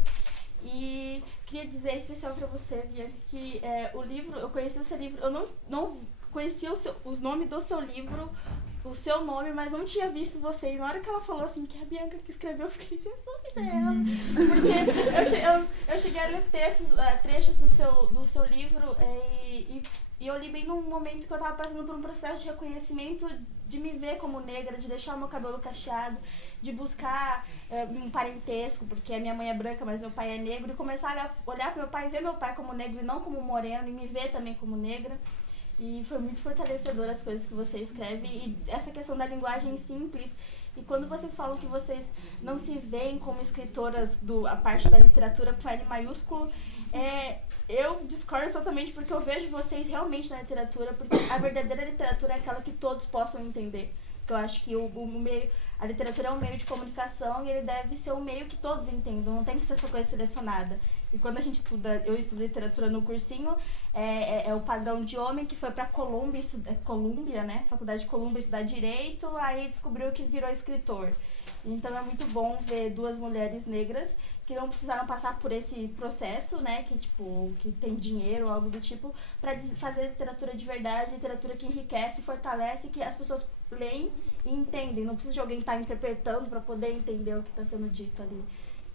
E queria dizer especial para você, Bianca, que o livro, eu conheci o seu livro, eu não conhecia o nome do seu livro, o seu nome, mas não tinha visto você. E na hora que ela falou assim, que é a Bianca que escreveu, eu fiquei, Jesus, é ela. Porque eu cheguei a ler trechos do seu livro e eu li bem num momento que eu tava passando por um processo de reconhecimento, de me ver como negra, de deixar o meu cabelo cacheado, de buscar um parentesco, porque a minha mãe é branca, mas meu pai é negro, e começar a olhar pro meu pai e ver meu pai como negro e não como moreno, e me ver também como negra. E foi muito fortalecedor as coisas que você escreve. E essa questão da linguagem simples, E quando vocês falam que vocês não se veem como escritoras a parte da literatura com L maiúsculo, eu discordo totalmente, porque eu vejo vocês realmente na literatura, porque a verdadeira literatura é aquela que todos possam entender. Porque eu acho que a literatura é um meio de comunicação e ele deve ser um meio que todos entendam, não tem que ser essa coisa selecionada. E quando a gente eu estudo literatura no cursinho, é o padrão de homem que foi pra Colômbia, né? Faculdade de Colômbia estudar direito, aí descobriu que virou escritor. Então é muito bom ver duas mulheres negras que não precisaram passar por esse processo, né? Que tem dinheiro ou algo do tipo, pra fazer literatura de verdade, literatura que enriquece, fortalece, que as pessoas leem e entendem. Não precisa de alguém estar interpretando pra poder entender o que está sendo dito ali.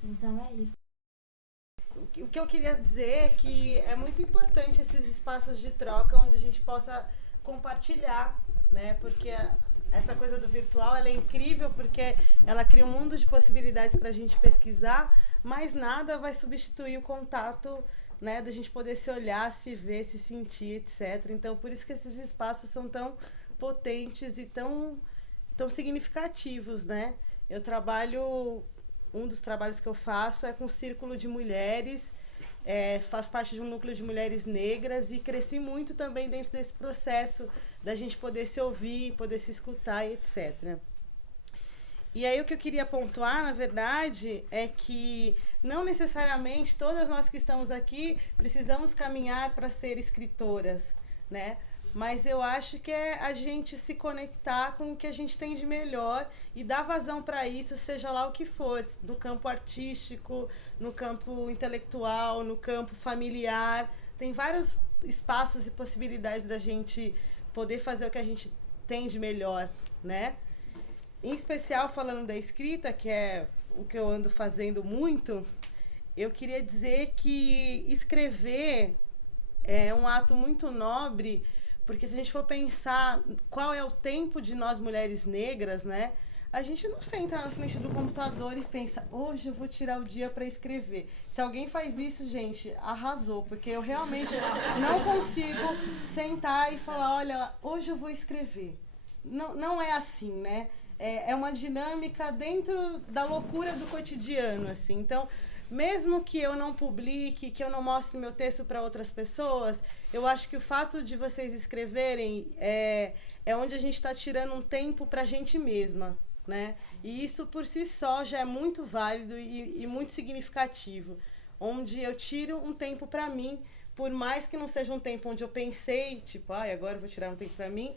Então é isso. O que eu queria dizer é que é muito importante esses espaços de troca onde a gente possa compartilhar, né? Porque essa coisa do virtual, ela é incrível porque ela cria um mundo de possibilidades para a gente pesquisar, mas nada vai substituir o contato, né? Da gente poder se olhar, se ver, se sentir, etc. Então, por isso que esses espaços são tão potentes e tão significativos, né? Um dos trabalhos que eu faço é com o Círculo de Mulheres, faço parte de um núcleo de mulheres negras e cresci muito também dentro desse processo da gente poder se ouvir, poder se escutar e etc. E aí o que eu queria pontuar, na verdade, é que não necessariamente todas nós que estamos aqui precisamos caminhar para ser escritoras, né? Mas eu acho que é a gente se conectar com o que a gente tem de melhor e dar vazão para isso, seja lá o que for, no campo artístico, no campo intelectual, no campo familiar. Tem vários espaços e possibilidades da gente poder fazer o que a gente tem de melhor, né? Em especial, falando da escrita, que é o que eu ando fazendo muito, eu queria dizer que escrever é um ato muito nobre. Porque se a gente for pensar qual é o tempo de nós mulheres negras, né? A gente não senta na frente do computador e pensa, hoje eu vou tirar o dia para escrever. Se alguém faz isso, gente, arrasou. Porque eu realmente não consigo sentar e falar, olha, hoje eu vou escrever. Não é assim, né? É uma dinâmica dentro da loucura do cotidiano, assim. Então, mesmo que eu não publique, que eu não mostre meu texto para outras pessoas, eu acho que o fato de vocês escreverem é onde a gente está tirando um tempo para a gente mesma, né? E isso por si só já é muito válido e muito significativo, onde eu tiro um tempo para mim, por mais que não seja um tempo onde eu pensei, tipo, agora eu vou tirar um tempo para mim,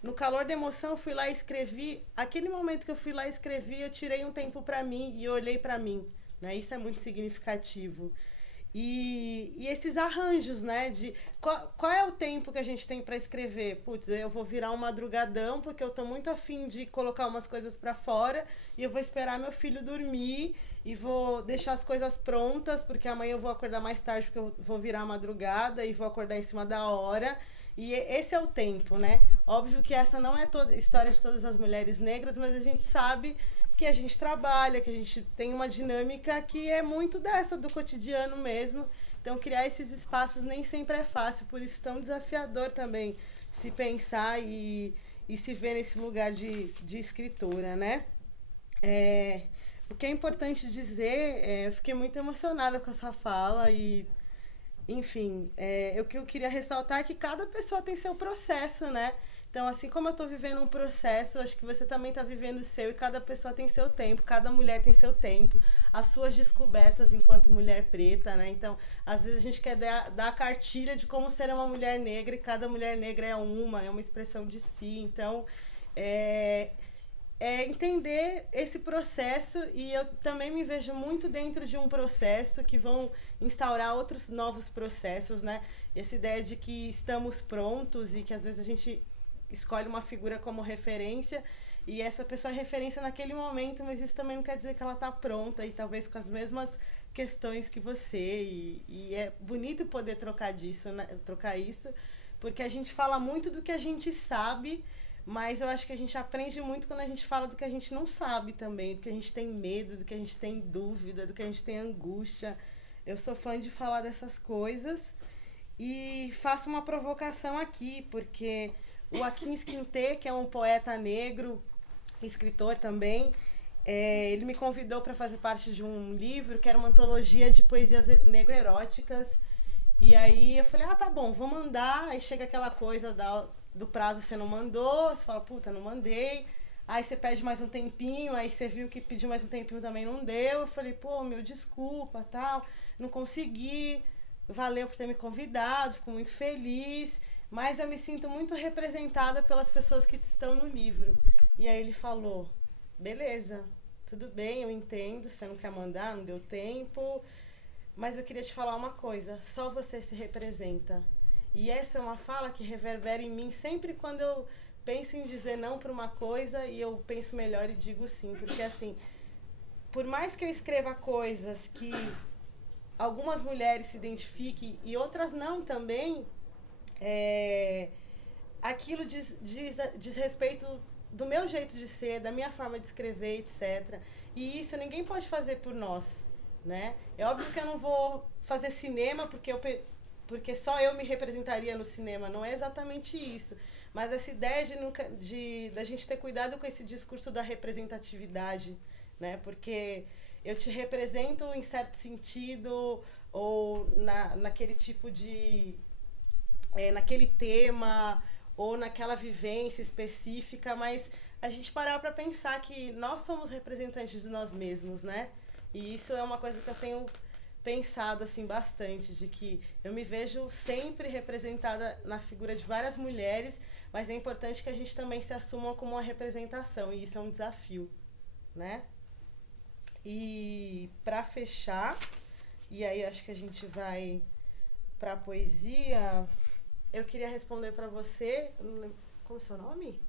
no calor da emoção eu fui lá e escrevi, aquele momento que eu fui lá e escrevi, eu tirei um tempo para mim e olhei para mim. Né? Isso é muito significativo. E esses arranjos, né? De qual é o tempo que a gente tem para escrever? Putz, eu vou virar um madrugadão porque eu tô muito afim de colocar umas coisas para fora e eu vou esperar meu filho dormir e vou deixar as coisas prontas porque amanhã eu vou acordar mais tarde porque eu vou virar madrugada e vou acordar em cima da hora. E esse é o tempo, né? Óbvio que essa não é a história de todas as mulheres negras, mas a gente sabe que a gente trabalha, que a gente tem uma dinâmica que é muito dessa, do cotidiano mesmo. Então, criar esses espaços nem sempre é fácil, por isso tão desafiador também se pensar e se ver nesse lugar de escritora, né? O que é importante dizer, eu fiquei muito emocionada com essa fala e, enfim, o que eu queria ressaltar é que cada pessoa tem seu processo, né? Então, assim como eu estou vivendo um processo, acho que você também está vivendo o seu e cada pessoa tem seu tempo, cada mulher tem seu tempo, as suas descobertas enquanto mulher preta, né? Então, às vezes a gente quer dar a cartilha de como ser uma mulher negra e cada mulher negra é uma expressão de si. Então, entender esse processo e eu também me vejo muito dentro de um processo que vão instaurar outros novos processos, né? Essa ideia de que estamos prontos e que às vezes a gente escolhe uma figura como referência e essa pessoa é referência naquele momento, mas isso também não quer dizer que ela está pronta e talvez com as mesmas questões que você e é bonito poder trocar disso, né? Trocar isso, porque a gente fala muito do que a gente sabe, mas eu acho que a gente aprende muito quando a gente fala do que a gente não sabe também, do que a gente tem medo, do que a gente tem dúvida, do que a gente tem angústia. Eu sou fã de falar dessas coisas e faço uma provocação aqui, porque o Akin Skinte, que é um poeta negro, escritor também. Ele me convidou para fazer parte de um livro que era uma antologia de poesias negro-eróticas. E aí eu falei, tá bom, vou mandar. Aí chega aquela coisa do prazo, você não mandou, você fala, puta, não mandei. Aí você pede mais um tempinho, aí você viu que pediu mais um tempinho também não deu. Eu falei, pô, desculpa, tal, não consegui. Valeu por ter me convidado, fico muito feliz. Mas eu me sinto muito representada pelas pessoas que estão no livro. E aí ele falou, beleza, tudo bem, eu entendo, você não quer mandar, não deu tempo. Mas eu queria te falar uma coisa, só você se representa. E essa é uma fala que reverbera em mim sempre quando eu penso em dizer não para uma coisa e eu penso melhor e digo sim. Porque assim, por mais que eu escreva coisas que algumas mulheres se identifiquem e outras não também, aquilo diz respeito do meu jeito de ser, da minha forma de escrever, etc. E isso ninguém pode fazer por nós, né? É óbvio que eu não vou fazer cinema porque só eu me representaria no cinema, não é exatamente isso. Mas essa ideia da gente ter cuidado com esse discurso da representatividade, né? Porque eu te represento em certo sentido, ou naquele tipo de... naquele tema, ou naquela vivência específica, mas a gente parar para pensar que nós somos representantes de nós mesmos, né? E isso é uma coisa que eu tenho pensado assim bastante, de que eu me vejo sempre representada na figura de várias mulheres, mas é importante que a gente também se assuma como uma representação, e isso é um desafio, né? E para fechar, e aí acho que a gente vai para a poesia, eu queria responder para você, como é seu nome?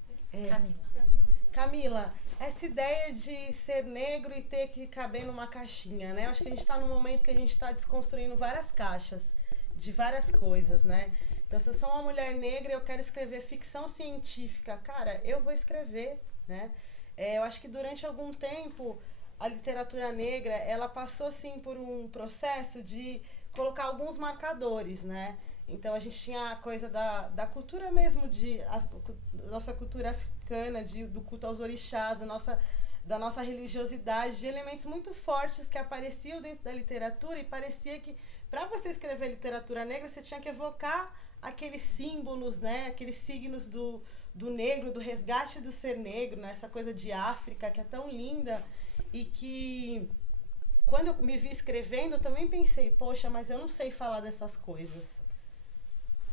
Camila, essa ideia de ser negro e ter que caber numa caixinha, né? Eu acho que a gente está num momento que a gente está desconstruindo várias caixas de várias coisas, né? Então, se eu sou uma mulher negra e eu quero escrever ficção científica, cara, eu vou escrever, né? Eu acho que durante algum tempo a literatura negra, ela passou, sim, por um processo de colocar alguns marcadores, né? Então, a gente tinha a coisa da cultura mesmo, nossa cultura africana, do culto aos orixás, da nossa religiosidade, de elementos muito fortes que apareciam dentro da literatura, e parecia que, para você escrever literatura negra, você tinha que evocar aqueles símbolos, né? Aqueles signos do negro, do resgate do ser negro, né? Essa coisa de África, que é tão linda, e que, quando eu me vi escrevendo, eu também pensei, poxa, mas eu não sei falar dessas coisas.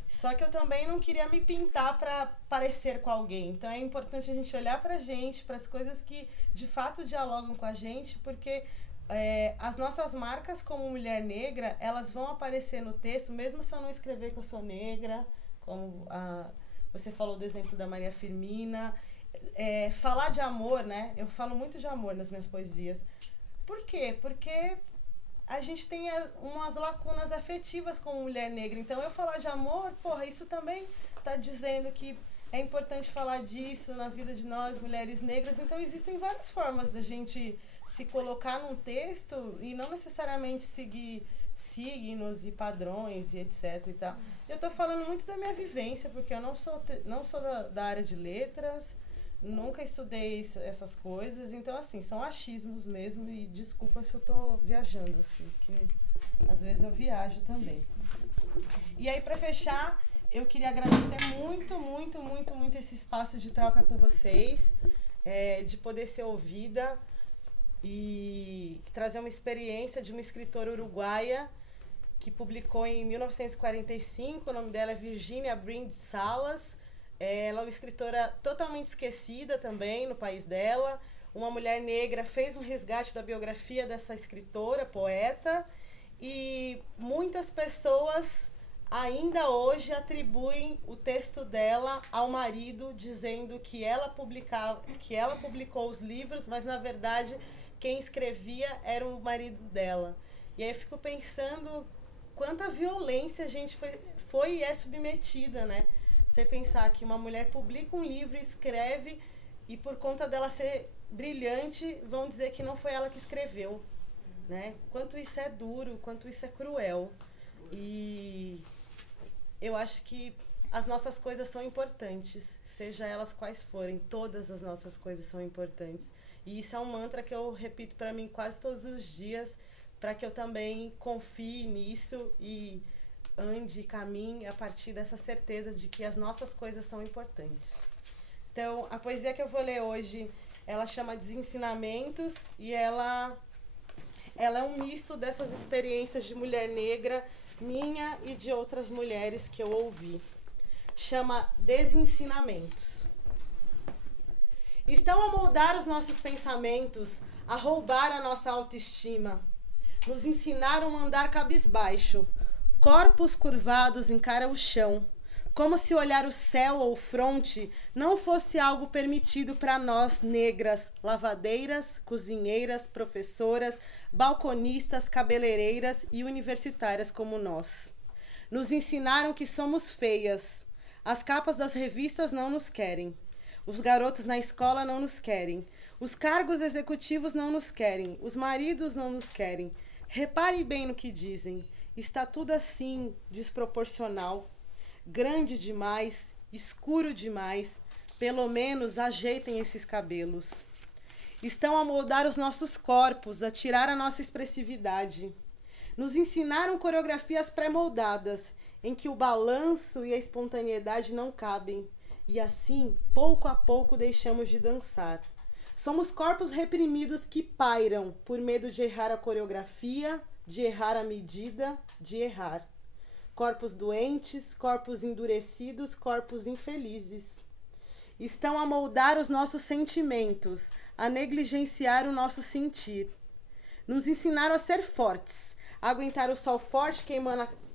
Só que eu também não queria me pintar para parecer com alguém. Então é importante a gente olhar pra gente, para as coisas que de fato dialogam com a gente, porque as nossas marcas como mulher negra, elas vão aparecer no texto, mesmo se eu não escrever que eu sou negra, como você falou do exemplo da Maria Firmina. Falar de amor, né? Eu falo muito de amor nas minhas poesias. Por quê? Porque a gente tem umas lacunas afetivas como mulher negra. Então, eu falar de amor, porra, isso também tá dizendo que é importante falar disso na vida de nós, mulheres negras. Então, existem várias formas da gente se colocar num texto e não necessariamente seguir signos e padrões e etc e tal. Eu tô falando muito da minha vivência, porque eu não sou da área de letras, nunca estudei essas coisas, então, assim, são achismos mesmo, e desculpa se eu tô viajando, assim, porque às vezes eu viajo também. E aí, para fechar, eu queria agradecer muito, muito, muito, muito esse espaço de troca com vocês, de poder ser ouvida e trazer uma experiência de uma escritora uruguaia que publicou em 1945, o nome dela é Virginia Brinde Salas. Ela é uma escritora totalmente esquecida também no país dela. Uma mulher negra fez um resgate da biografia dessa escritora, poeta, e muitas pessoas ainda hoje atribuem o texto dela ao marido, dizendo que ela publicou os livros, mas na verdade quem escrevia era o marido dela. E aí eu fico pensando quanta violência a gente foi e é submetida, né? Você pensar que uma mulher publica um livro, escreve, e por conta dela ser brilhante, vão dizer que não foi ela que escreveu, né? Quanto isso é duro, quanto isso é cruel. E eu acho que as nossas coisas são importantes, seja elas quais forem, todas as nossas coisas são importantes. E isso é um mantra que eu repito para mim quase todos os dias, para que eu também confie nisso e ande e caminhe a partir dessa certeza de que as nossas coisas são importantes. Então, a poesia que eu vou ler hoje, ela chama Desensinamentos e ela é um misto dessas experiências de mulher negra, minha e de outras mulheres que eu ouvi. Chama Desensinamentos. Estão a moldar os nossos pensamentos, a roubar a nossa autoestima. Nos ensinaram a andar cabisbaixo, corpos curvados encaram o chão, como se olhar o céu ou o fronte não fosse algo permitido para nós, negras, lavadeiras, cozinheiras, professoras, balconistas, cabeleireiras e universitárias como nós. Nos ensinaram que somos feias. As capas das revistas não nos querem. Os garotos na escola não nos querem. Os cargos executivos não nos querem. Os maridos não nos querem. Repare bem no que dizem. Está tudo assim, desproporcional. Grande demais, escuro demais, pelo menos ajeitem esses cabelos. Estão a moldar os nossos corpos, a tirar a nossa expressividade. Nos ensinaram coreografias pré-moldadas, em que o balanço e a espontaneidade não cabem, e assim, pouco a pouco, deixamos de dançar. Somos corpos reprimidos que pairam por medo de errar a coreografia, de errar a medida, de errar. Corpos doentes, corpos endurecidos, corpos infelizes. Estão a moldar os nossos sentimentos, a negligenciar o nosso sentir. Nos ensinaram a ser fortes, a aguentar o sol forte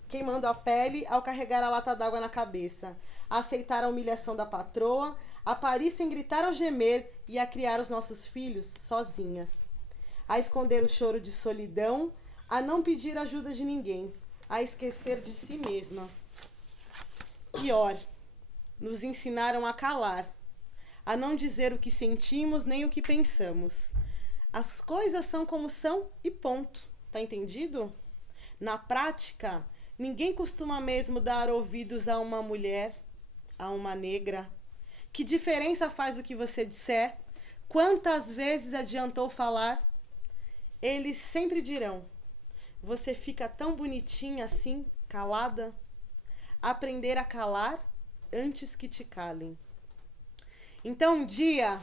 queimando a pele ao carregar a lata d'água na cabeça, a aceitar a humilhação da patroa, a parir sem gritar ou gemer e a criar os nossos filhos sozinhas. A esconder o choro de solidão, a não pedir ajuda de ninguém, a esquecer de si mesma. Pior, nos ensinaram a calar, a não dizer o que sentimos nem o que pensamos. As coisas são como são e ponto. Tá entendido? Na prática, ninguém costuma mesmo dar ouvidos a uma mulher, a uma negra. Que diferença faz o que você disser? Quantas vezes adiantou falar? Eles sempre dirão: você fica tão bonitinha assim, calada? Aprender a calar antes que te calem. Então um dia,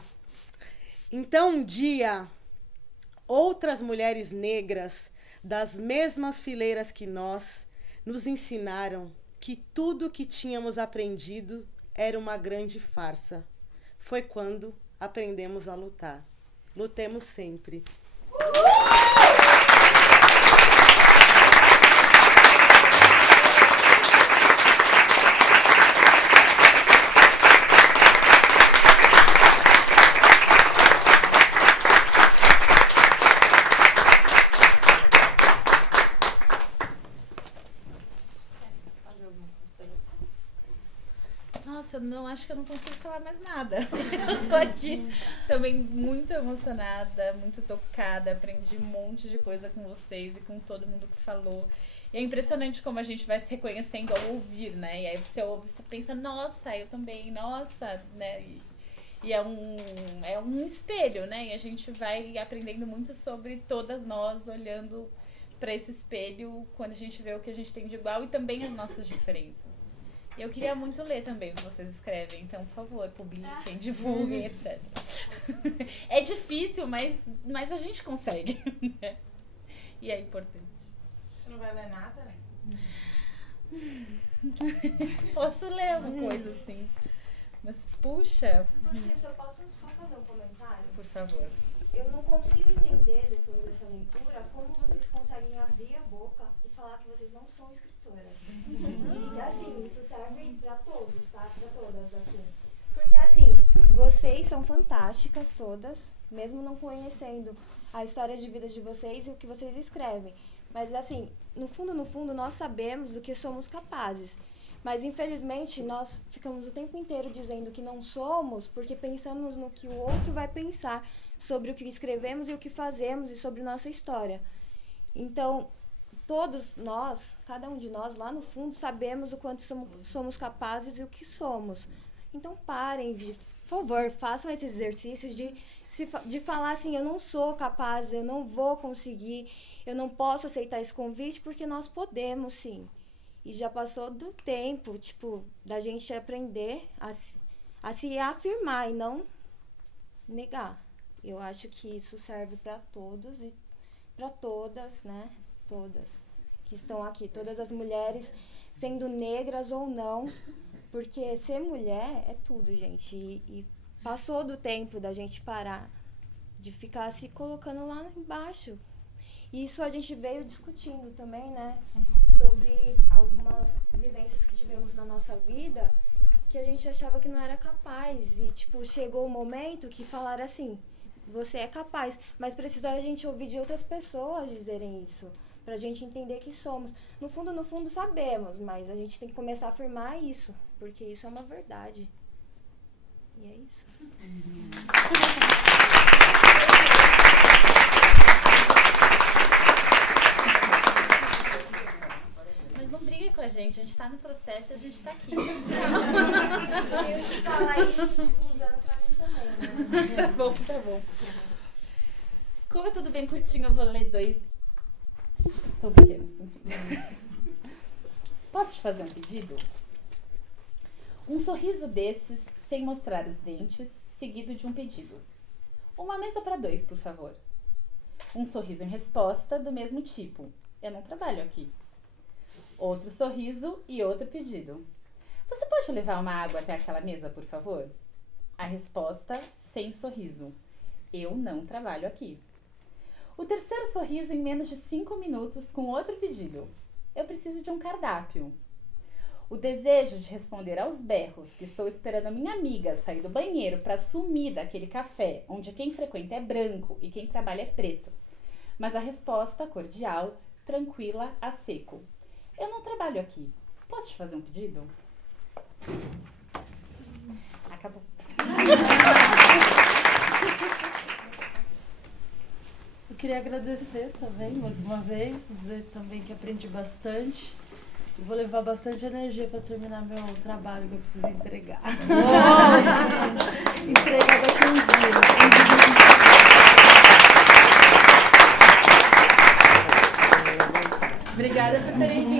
outras mulheres negras das mesmas fileiras que nós nos ensinaram que tudo que tínhamos aprendido era uma grande farsa. Foi quando aprendemos a lutar. Lutemos sempre. Nossa, não acho que eu não consigo falar mais nada. Eu tô aqui também muito emocionada, muito tocada. Aprendi um monte de coisa com vocês e com todo mundo que falou. E é impressionante como a gente vai se reconhecendo ao ouvir, né? E aí você ouve, você pensa, nossa, eu também, nossa, né? E é um espelho, né? E a gente vai aprendendo muito sobre todas nós, olhando para esse espelho quando a gente vê o que a gente tem de igual e também as nossas diferenças. E eu queria muito ler também o que vocês escrevem, então, por favor, publiquem, divulguem, etc. É difícil, mas a gente consegue, né? E é importante. Você não vai ler nada? Posso ler uma coisa assim, mas puxa. Professor, eu posso só fazer um comentário? Por favor. Eu não consigo entender, depois dessa leitura, como vocês conseguem abrir a boca e falar que vocês não são escritoras. E, assim, isso serve pra todos, tá? Pra todas aqui. Porque, assim, vocês são fantásticas todas, mesmo não conhecendo a história de vida de vocês e o que vocês escrevem. Mas, assim, no fundo, nós sabemos do que somos capazes. Mas, infelizmente, nós ficamos o tempo inteiro dizendo que não somos porque pensamos no que o outro vai pensar sobre o que escrevemos e o que fazemos e sobre nossa história. Então, todos nós, cada um de nós, lá no fundo, sabemos o quanto somos capazes e o que somos. Então parem, por favor, façam esse exercício de falar assim, eu não sou capaz, eu não vou conseguir, eu não posso aceitar esse convite, porque nós podemos sim. E já passou do tempo, tipo, da gente aprender a se afirmar e não negar. Eu acho que isso serve para todos e para todas, né? Todas que estão aqui, todas as mulheres, sendo negras ou não, porque ser mulher é tudo, gente. E passou do tempo da gente parar de ficar se colocando lá embaixo. E isso a gente veio discutindo também, né? Sobre algumas vivências que tivemos na nossa vida que a gente achava que não era capaz. E, tipo, chegou o momento que falaram assim, você é capaz. Mas precisou a gente ouvir de outras pessoas dizerem isso, pra gente entender que somos. No fundo, sabemos, mas a gente tem que começar a afirmar isso, porque isso é uma verdade. E é isso. Mas não briga com a gente tá no processo e a gente tá aqui. Eu ia te falar isso usando pra mim também, né? Tá bom. Como é tudo bem curtinho, eu vou ler 2. São pequenos, enfim. Posso te fazer um pedido? Um sorriso desses, sem mostrar os dentes, seguido de um pedido. Uma mesa para 2, por favor. Um sorriso em resposta, do mesmo tipo. Eu não trabalho aqui. Outro sorriso e outro pedido. Você pode levar uma água até aquela mesa, por favor? A resposta, sem sorriso. Eu não trabalho aqui. O terceiro sorriso em menos de 5 minutos com outro pedido. Eu preciso de um cardápio. O desejo de responder aos berros que estou esperando a minha amiga sair do banheiro para sumir daquele café onde quem frequenta é branco e quem trabalha é preto. Mas a resposta cordial, tranquila, a seco. Eu não trabalho aqui. Posso te fazer um pedido? Acabou. Eu queria agradecer também, mais uma vez, dizer também que aprendi bastante. E vou levar bastante energia para terminar meu trabalho que eu preciso entregar. Entrega daqui uns dias. Obrigada por terem vindo.